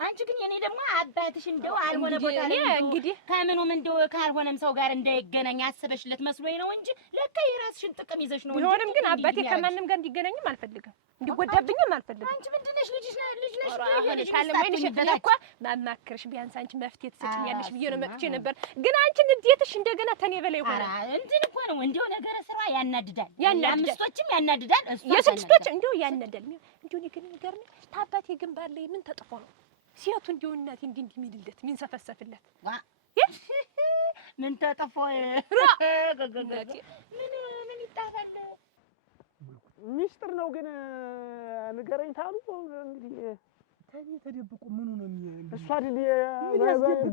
አንቺ ግን የኔ ደግሞ አባትሽ እንደው አልሆነ ቦታ ላይ እንግዲህ ከምኑም እንደው ካልሆነም ሰው ጋር እንዳይገናኝ አስበሽለት መስሎኝ ነው እንጂ ለካ የራስሽን ጥቅም ይዘሽ ነው። ቢሆንም ግን አባቴ ከማንም ጋር እንዲገናኝም አልፈልግም፣ እንዲጎዳብኝም አልፈልግም። አንቺ ምንድን ነሽ? ልጅ ነሽ ታለማይልሽ እኮ ማማክርሽ ቢያንስ አንቺ መፍትሄ ትሰጪኛለሽ ብዬ ነው መጥቼ ነበር። ግን አንቺ ንዴትሽ እንደገና ተኔ በላይ ሆነ። እንትን እኮ ነው እንደው ነገረ ስራ ያናድዳል። አምስቶችም ያናድዳል። እሱ የስድስቶች እንደው ያናድዳል። እንደው ግን ነገር ነው ታባቴ ግን ባለ ምን ተጥፎ ነው ሲያቱ እንደው እናቴ እንዲህ የሚልለት ምን ሰፈሰፍለት ምን ተጥፎ ምን ይጣፋል? ሚስጥር ነው ግን ንገረኝ ታሉ እንግዲህ ታዲያ ተደብቁ ምኑ ነው እሷ አይደል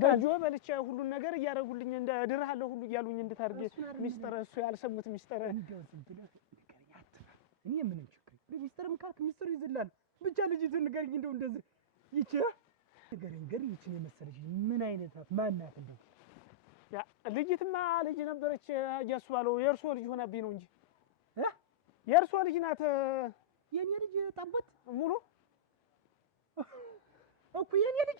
ጋጆ በልቼ ሁሉን ነገር እያደረጉልኝ እንደ ድርሃለሁ ሁሉ እያሉኝ እንድታርግ ሚስጥር እሱ ያልሰሙት ሚስጥር እንደው ዝም ብለህ ንገረኝ አትበል። እኔ ምንም ችግር ሚስጥርም ካልክ ሚስጥሩ ይዝላል። ብቻ ልጅቱን ንገረኝ እንደው እንደዚህ ይቺ ንገረኝ ግን ይቺን የመሰለች ምን አይነት ናት? ማን ናት? እንደው ያ ልጅትማ ልጅ ነበረች እያሱ ባለው የእርሶ ልጅ ሆናብኝ ነው እንጂ የእርሶ ልጅ ናት። የኔ ልጅ ጠቦት ሙሉ እኮ የኔ ልጅ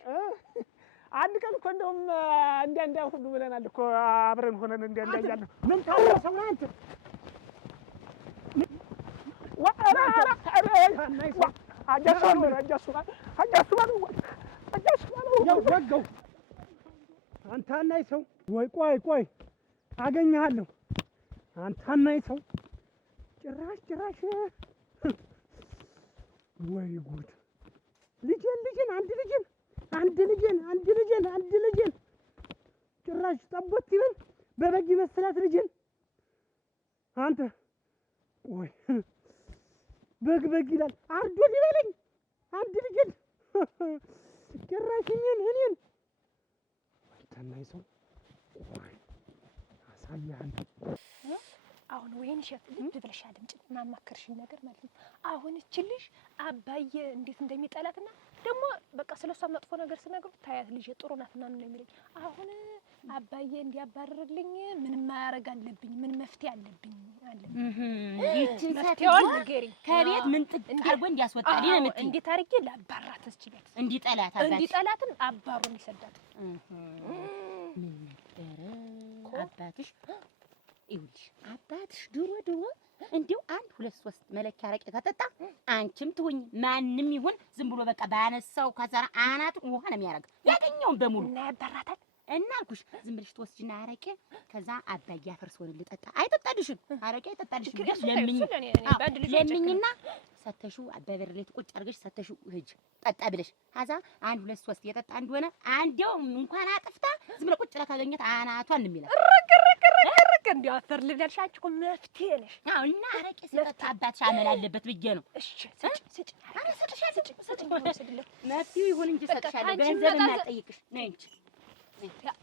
አንድ ቀን እኮ እንደውም እንዲያ ሁሉ ብለናል እኮ አብረን ሆነን እንዲያ እያልን ምን ታውቀው አንተ አንተ አናይ ሰው ወይ ቆይ አገኘሃለሁ። አንተ አናይ ሰው ጭራሽ ወይ ጉድ! ልጄን አንድ ልጄን ጭራሽ ጠቦት ይበል በበግ መሰላት ልጄን አንተ ወይ በግ ይላል አርዶ ሊበለኝ አንድ ልጄን ጭራሽ እኔን አንተና ይሰው አሳያለሁ። አሁን ወይን እሸት ልብ ብለሽ አድምጪ፣ ማማከርሽን ነገር ማለት ነው። አሁን እችልሽ አባዬ እንዴት እንደሚጠላትና ደግሞ በቃ ስለሷ መጥፎ ነገር ስነግሩ ታያት ልጅ ጥሩ ናት ምናምን ነው የሚለኝ። አሁን አባዬ እንዲያባርርልኝ ምን ማያረግ አለብኝ? ምን መፍትሄ አለብኝ? ይቺን መፍትሄውን ንገሪኝ። ከቤት ምን ጥቅ አድርጎ እንዲያስወጣልኝ ነው የምትይኝ? እንዴት አድርጌ ላባራት እስኪለት እንዲጠላትን አባሩን ይሰዳት። ምን ነበረ አባትሽ? ይኸውልሽ አባትሽ ድሮ እንዲው 1 2 3 መለኪያ አረቄ ከጠጣ አንቺም ትሁኝ ማንም ይሁን ዝም ብሎ በቃ ባነሳው ከዘራ አናት ውሃ ነው የሚያረግ ያገኘውን በሙሉ እና ያባራታል። እና አልኩሽ ዝም ብለሽ ትወስጂና አረቄ ከዛ አባዬ ያፈርሶን ልጠጣ አይጠጣልሽም። አረቄ አይጠጣልሽም። ለምኝና ሰተሽው አባበር ላይ ቁጭ አድርገሽ ሰተሽው ሂጅ ጠጣ ብለሽ ከዛ 1 2 3 የጠጣ እንደሆነ አንዴው እንኳን አጥፍታ ዝም ብለ ቁጭ ብላ ካገኘት አናቷን ነው የሚለው። እንዲያው አፈር ልብላልሽ። አንቺ እኮ መፍትሄ ነሽ። አዎ እና አረቄ ሲጠጣ አባትሽ አመል አለበት ብዬ ነው። እሺ ስጭ መፍትሄው ይሁን እንጂ ሰጥሻለሁ። ገንዘብ እናጠይቅሽ ነይ እንጂ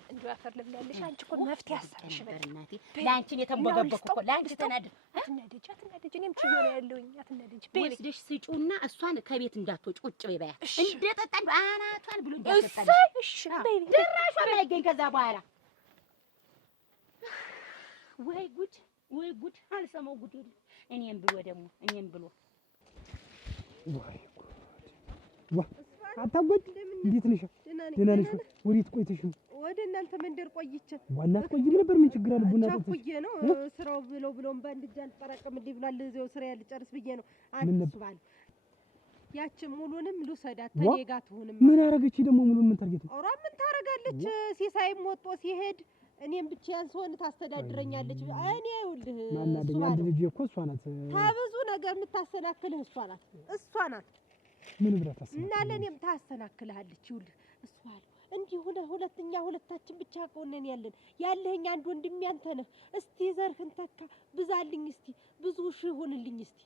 እንዲያው አፈር ልብላልሽ። አንቺ እኮ መፍትሄ አሳብሽ ነበር እናቴ። ላንቺን የተንቦገበኩ እኮ ላንቺ ተናደድ። አትናደጂ። እኔም ችዬ ነው ያለሁኝ። አትናደጂ። ወስደሽ ስጪውና እሷን ከቤት እንዳትወጪ ቁጭ በይ በያት። እንደጠጣ አናቷን ብሎ እንዲያስወጣልሽ። እሺ ድራሿ ማይገኝ ከዛ በኋላ ወይ ጉድ አልሰማው ጉድ የለም። እኔም ብሎ ወይ ጉድ አታጎጭ። እንዴት ነሽ? ደህና ነሽ? ወዴት ቆይተሽ ነው? ወደ እናንተ መንደር ቆይቼ ዋናት ቆይም ነበር። ምን ችግር አለ? ቡና ጠጥተሽ ቻኩዬ ነው ስራው ብለውም በአንድ እጅ አልጠራቀም እንዲህ ብሏል። እዚያው ስራ ያልጨርስ ብዬ ነው። አንተ ባል ያቺ ሙሉንም ልውሰዳት ተኔ ጋር ትሁንም። ምን አረገች ደግሞ? ሙሉን ምን ታርገት? ኦራ ምን ታረጋለች? ሲሳይም ወጦ ሲሄድ እኔም ብቻዬን ስሆን ታስተዳድረኛለች። እኔ ይኸውልህ ማናደኛ አንድ ልጅ እኮ እሷ ናት። ታብዙ ነገር የምታሰናክልህ እሷ ናት። ምን ብላ ታሰናክልህ? እና ለኔም ታሰናክልሃለች። ይኸውልህ እሷ አለ እንዲህ ሁለታችን ብቻ ቆነን ያለህኝ አንድ ወንድም ያንተ ነህ። እስቲ ዘርህን ተካ ብዛልኝ፣ እስቲ ብዙ ሺህ ሆንልኝ። እስቲ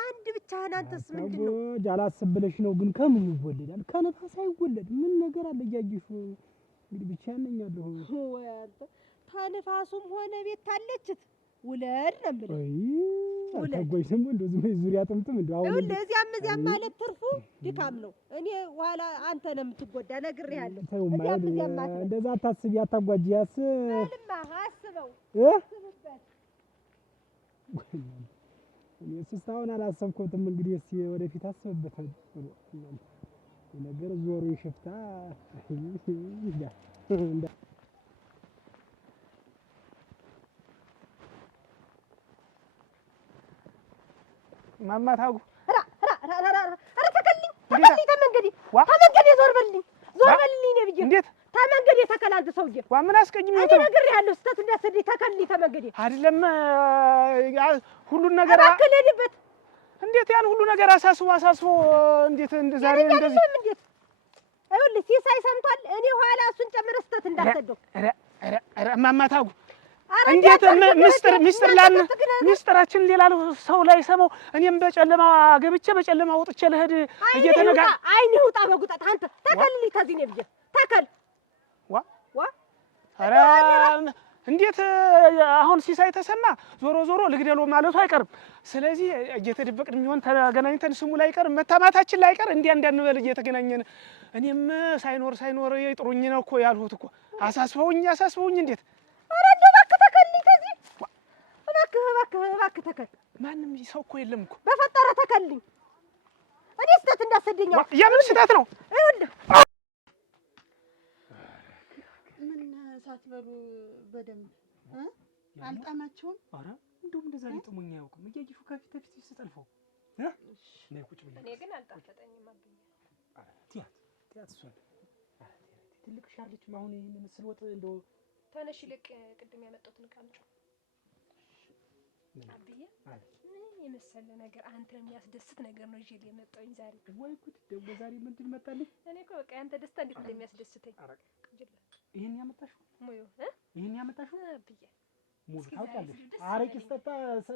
አንድ ብቻህን አንተስ ምንድን ነው? አላስብ ብለሽ ነው። ግን ከምን ይወለዳል? ከነፋስ አይወለድ። ምን ነገር አለ? እያየሽ እንግዲህ ብቻ ነኝ ያለሁ ወይ አንተ ታነፋሱም ሆነ ቤት ታለችት ውለድ ነው የምልህ። ውለድ ታጎይም እንደው ዝም ዙሪያ ጥምጥም እንደው አሁን እዚያም ማለት ትርፉ ድካም ነው። እኔ ኋላ አንተ ነው የምትጎዳ ነግሬሃለሁ። እንደዛ አታስቢ፣ አታጓጂ። ልማ አስበው እኔ እስካሁን አላሰብኩትም። እንግዲህ እስኪ ወደፊት አስብበት። ነገር ዞሮ ይሽፍታ ማማታጉ ተመንገዴ ዞር በልኝ ነው ብዬ እንዴት ተመንገዴ ተከል። አንተ ሰውዬ ዋ ምን አስቀኝም ነው ነግሬሃለሁ። ስተት እንዳሰደኝ ተከልኝ ተመንገዴ አይደለም ሁሉን ነገር አከለልበት። እንዴት ያን ሁሉ ነገር አሳስቦ እንዴት ዛሬ እንደዚህ እንዴት አይወልህ ሲሳይ ሰምቷል። እኔ ኋላ እሱን ጨምረህ ስተት እንዳሰደው ኧረ ማማታጉ እንዴት ሚስጥራችን ሌላ ሰው ላይ ሰማው። እኔም በጨለማ ገብቼ በጨለማ ወጥቼ ልሄድ እየተነጋ አይንህ ውጣ በጉጣት አንተ ተከልልኝ ከዚህ ነው ብዬ ተከል ዋ ኧረ እንዴት አሁን ሲሳይ ተሰማ ዞሮ ልግደሎ ማለቱ አይቀርም። ስለዚህ እየተደበቅን የሚሆን ተገናኝተን ስሙ ላይ ቀር መታማታችን ላይ ቀር እንዳንበል እየተገናኘን እኔም ሳይኖር ይጥሩኝ ነው እኮ ያልሁት እኮ አሳስበውኝ እንዴት ኧረ እንደው እባክህ ተከልኝ ከዚህ እባክህ ተከል። ማንም ሰው እኮ የለም እኮ በፈጠረ ተከልኝ። እኔ ስተት እንዳሰደኝ የምን ስህተት ነው? ይኸውልህ ምን ሳትበሉ በደንብ አልጣማቸውም? ኧረ እንደውም እንደዛ ሊጥሙኝ አያውቅም። እያየሹ ከፊት ለፊት ስጠልፈው ነይ ቁጭ ብለሽ። እኔ ግን አልጣፈጠኝም። ትያት እሷን ትልቅ ሻርልች አሁን ይሄንን ስልወጥ እንደው ተነሽ ይልቅ ቅድም ያመጣሁትን ዕቃ አምጪው አብዬ። የመሰለ ነገር አንተ የሚያስደስት ነገር ነው ይዤ የመጣሁኝ ዛሬ። ወይ ጉድ! ደግሞ ዛሬ ምንድን መጣልኝ? እኔ እኮ በቃ ያንተ ደስታ እንዴት እንደሚያስደስተኝ። ይሄን ያመጣሽው ሙዩ ይሄን ያመጣሽው አብዬ ሙሉ ታውቂያለሽ። አረቄ ስጠጣ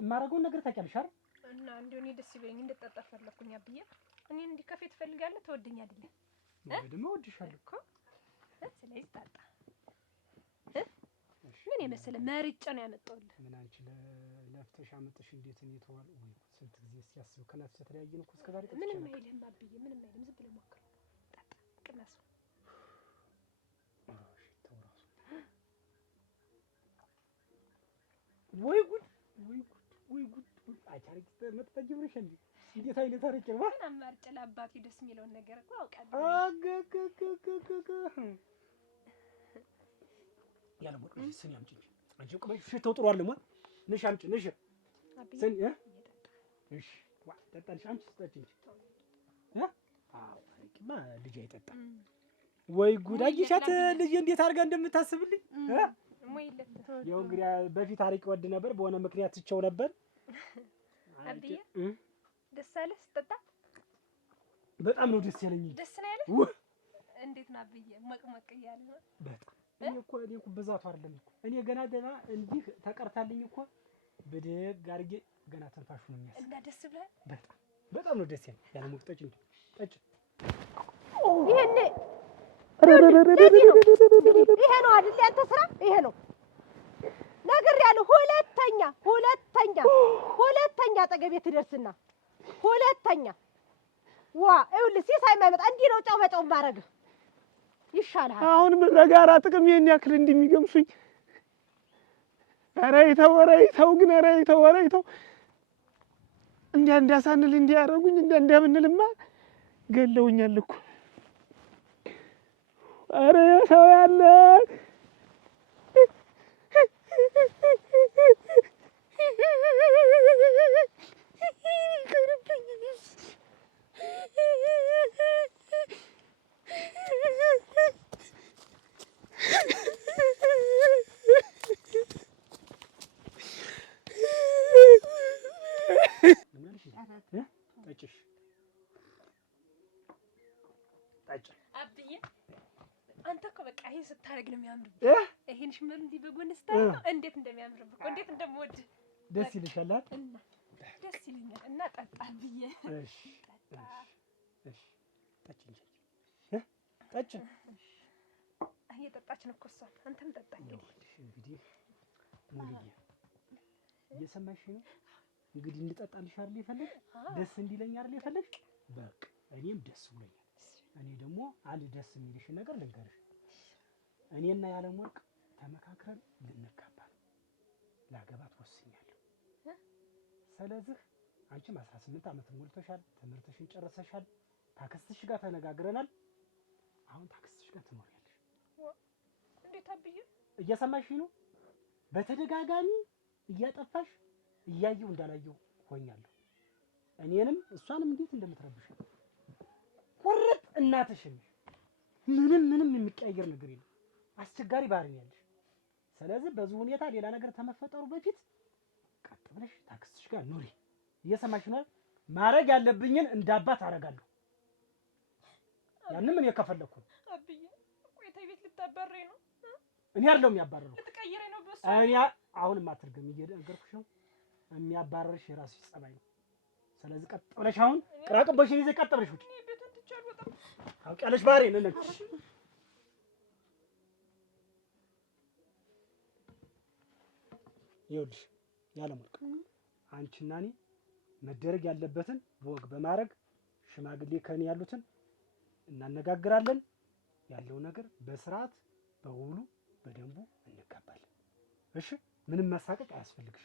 የማደርገውን ነገር ታውቂያለሽ አይደል? እና እንደው እኔ ደስ ይለኝ እንድጠጣ ፈለኩኝ አብዬ። እኔን እንዲከፈት ትፈልጋለህ? ተወደኝ አይደለ? ደግሞ እወድሻለሁ እኮ። ስለዚህ ጠጣ። ምን የመሰለ መርጬ ነው ያመጣሁልህ። ምን አንቺ ለፍተሽ አመጣሽ? እንዴት እኔ ተዋል ወይ ስንት ጊዜ ሲያስብ ከናፍሰ ተለያየን እኮ እስከ ዛሬ ምንም አይልህም አብዬ፣ ምንም አይልህም። ዝም ብለህ ሞክረው፣ ጠጣ፣ ቅመሰው። ወይ ጉድ ወይ ጉድ ወይ ጉድ! አቻሪክ መጥተጅ ብለሽ እንዴ! እንዴት አይነት አረቄ ነው? እና ማርጨ ለአባቴ ደስ የሚለውን ነገር እኮ አውቃለሁ። ያለ ሞት ስኒ አምጪ እንጂ አንቺ ቆይ ሽቶ ጥሩ አይደለም። ነሽ አምጪ ነሽ ስኒ እሺ ዋ ጠጣልሽ አንቺ ስጠጪ እንጂ አዎ አረቄማ ልጅ አይጠጣም። ወይ ጉድ! አየሻት ልጅ እንዴት አድርጋ እንደምታስብልኝ ያው እንግዲህ በፊት አረቄ ወድ ነበር፣ በሆነ ምክንያት ትቼው ነበር። አብዬ ደስ አለህ ስትጠጣ? በጣም ነው ደስ ያለኝ። ደስ ነው ያለህ? እንዴት ነው አብዬ? ሞቅሞቅ እያለ ነው በጣም። እኔ እኮ ብዛቱ አይደለም እኮ እኔ ገና እንዲህ ተቀርታልኝ እኮ ብድግ አድርጌ ገና ተንፋሹ ነው የሚያስብ እና ደስ ብሏል። በጣም ነው ደስ ያለኝ። ያለ ሞቅ ጠጪ እንጂ ጠጪ። ይሄ ነው አይደል ያንተ ስራ? ይሄ ነው ነግሬያለሁ። ሁለተኛ አጠገቤ ትደርስና ሁለተኛ ዋ ይኸውልህ ሲሳይ የማይመጣ እንዲህ ነው ጨው በጨው ማረግህ ይሻልሃል። አሁን ለጋራ ጥቅም ይሄን ያክል እንደሚገምሱኝ ኧረ ይተው ግን ኧረ ይተው እንዲያሳንል እንዲያረጉኝ እንዲያምንልማ ገለውኛል እኮ። ኧረ ሰው ያለ አብዬ አንተ እኮ በቃ ይሄን ስታደርግ ነው የሚያምርብህ። ይሄን ሽመል እንዲህ በጎን ስታደርግ እንዴት እንደሚያምርብህ እኮ እንዴት እንደምወድህ ደስ ይልሻል አይደል? እና ደስ ይለኛል። እና ጠጣ ብዬ እሺ ጠጪ እንጂ ጠጪ። እየጠጣች ነው እኮ እሷ። አንተም ጠጣ እንግዲህ ሙሉዬ እየሰማሽ ነው እንግዲህ እንድጠጣልሽ አይደል የፈለግ ደስ እንዲለኝ አይደል የፈለግ በቃ እኔም ደስ ብሎኛል። እኔ ደግሞ ደስ የሚልሽ ነገር ልንገርሽ። እኔና ያለም ወርቅ ተመካክረን ልንጋባ ነው። ላገባት ወስኛለሁ። ስለዚህ አንቺም 18 ዓመት ሞልቶሻል፣ ትምህርትሽን ጨርሰሻል። ታክስትሽ ጋር ተነጋግረናል። አሁን ታክስትሽ ጋር ትኖሪያለሽ። እንዴት አብዬ? እየሰማሽ ነው? በተደጋጋሚ እያጠፋሽ እያየው እንዳላየው ሆኛለሁ። እኔንም እሷንም እንዴት እንደምትረብሽ ቁርጥ እናትሽን ምንም የሚቀያየር ነገር የለም። አስቸጋሪ ባህሪ ነው ያለሽ። ስለዚህ በዚህ ሁኔታ ሌላ ነገር ተመፈጠሩ በፊት ቀጥ ብለሽ ታክስትሽ ጋር ኑሪ። እየሰማሽ ነው? ማረግ ያለብኝን እንዳባት አረጋለሁ። ያንን ምን የከፈለኩ አብዬ? ቆይ ተይ ቤት ልታባረኝ ነው? እኔ አይደለሁም ያባረረው። ልትቀይረኝ ነው በሱ? እኔ አሁንም አትርገም እየነገርኩሽ ነው። የሚያባረርሽ የራስሽ ጸባይ ነው። ስለዚህ ቀጥ ብለሽ አሁን ቅራቅበሽን ይዘሽ ቀጥ ብለሽ ውጪ። እኔ ቤቱን ትቼ አልወጣም። ታውቂያለሽ ባህሪ ነነች። ይኸውልሽ ያለም ወርቅ አንቺና እኔ መደረግ ያለበትን በወግ በማድረግ ሽማግሌ ከኔ ያሉትን እናነጋግራለን። ያለው ነገር በስርዓት በውሉ በደንቡ እንጋባለን። እሺ ምንም መሳቀቅ አያስፈልግሽ።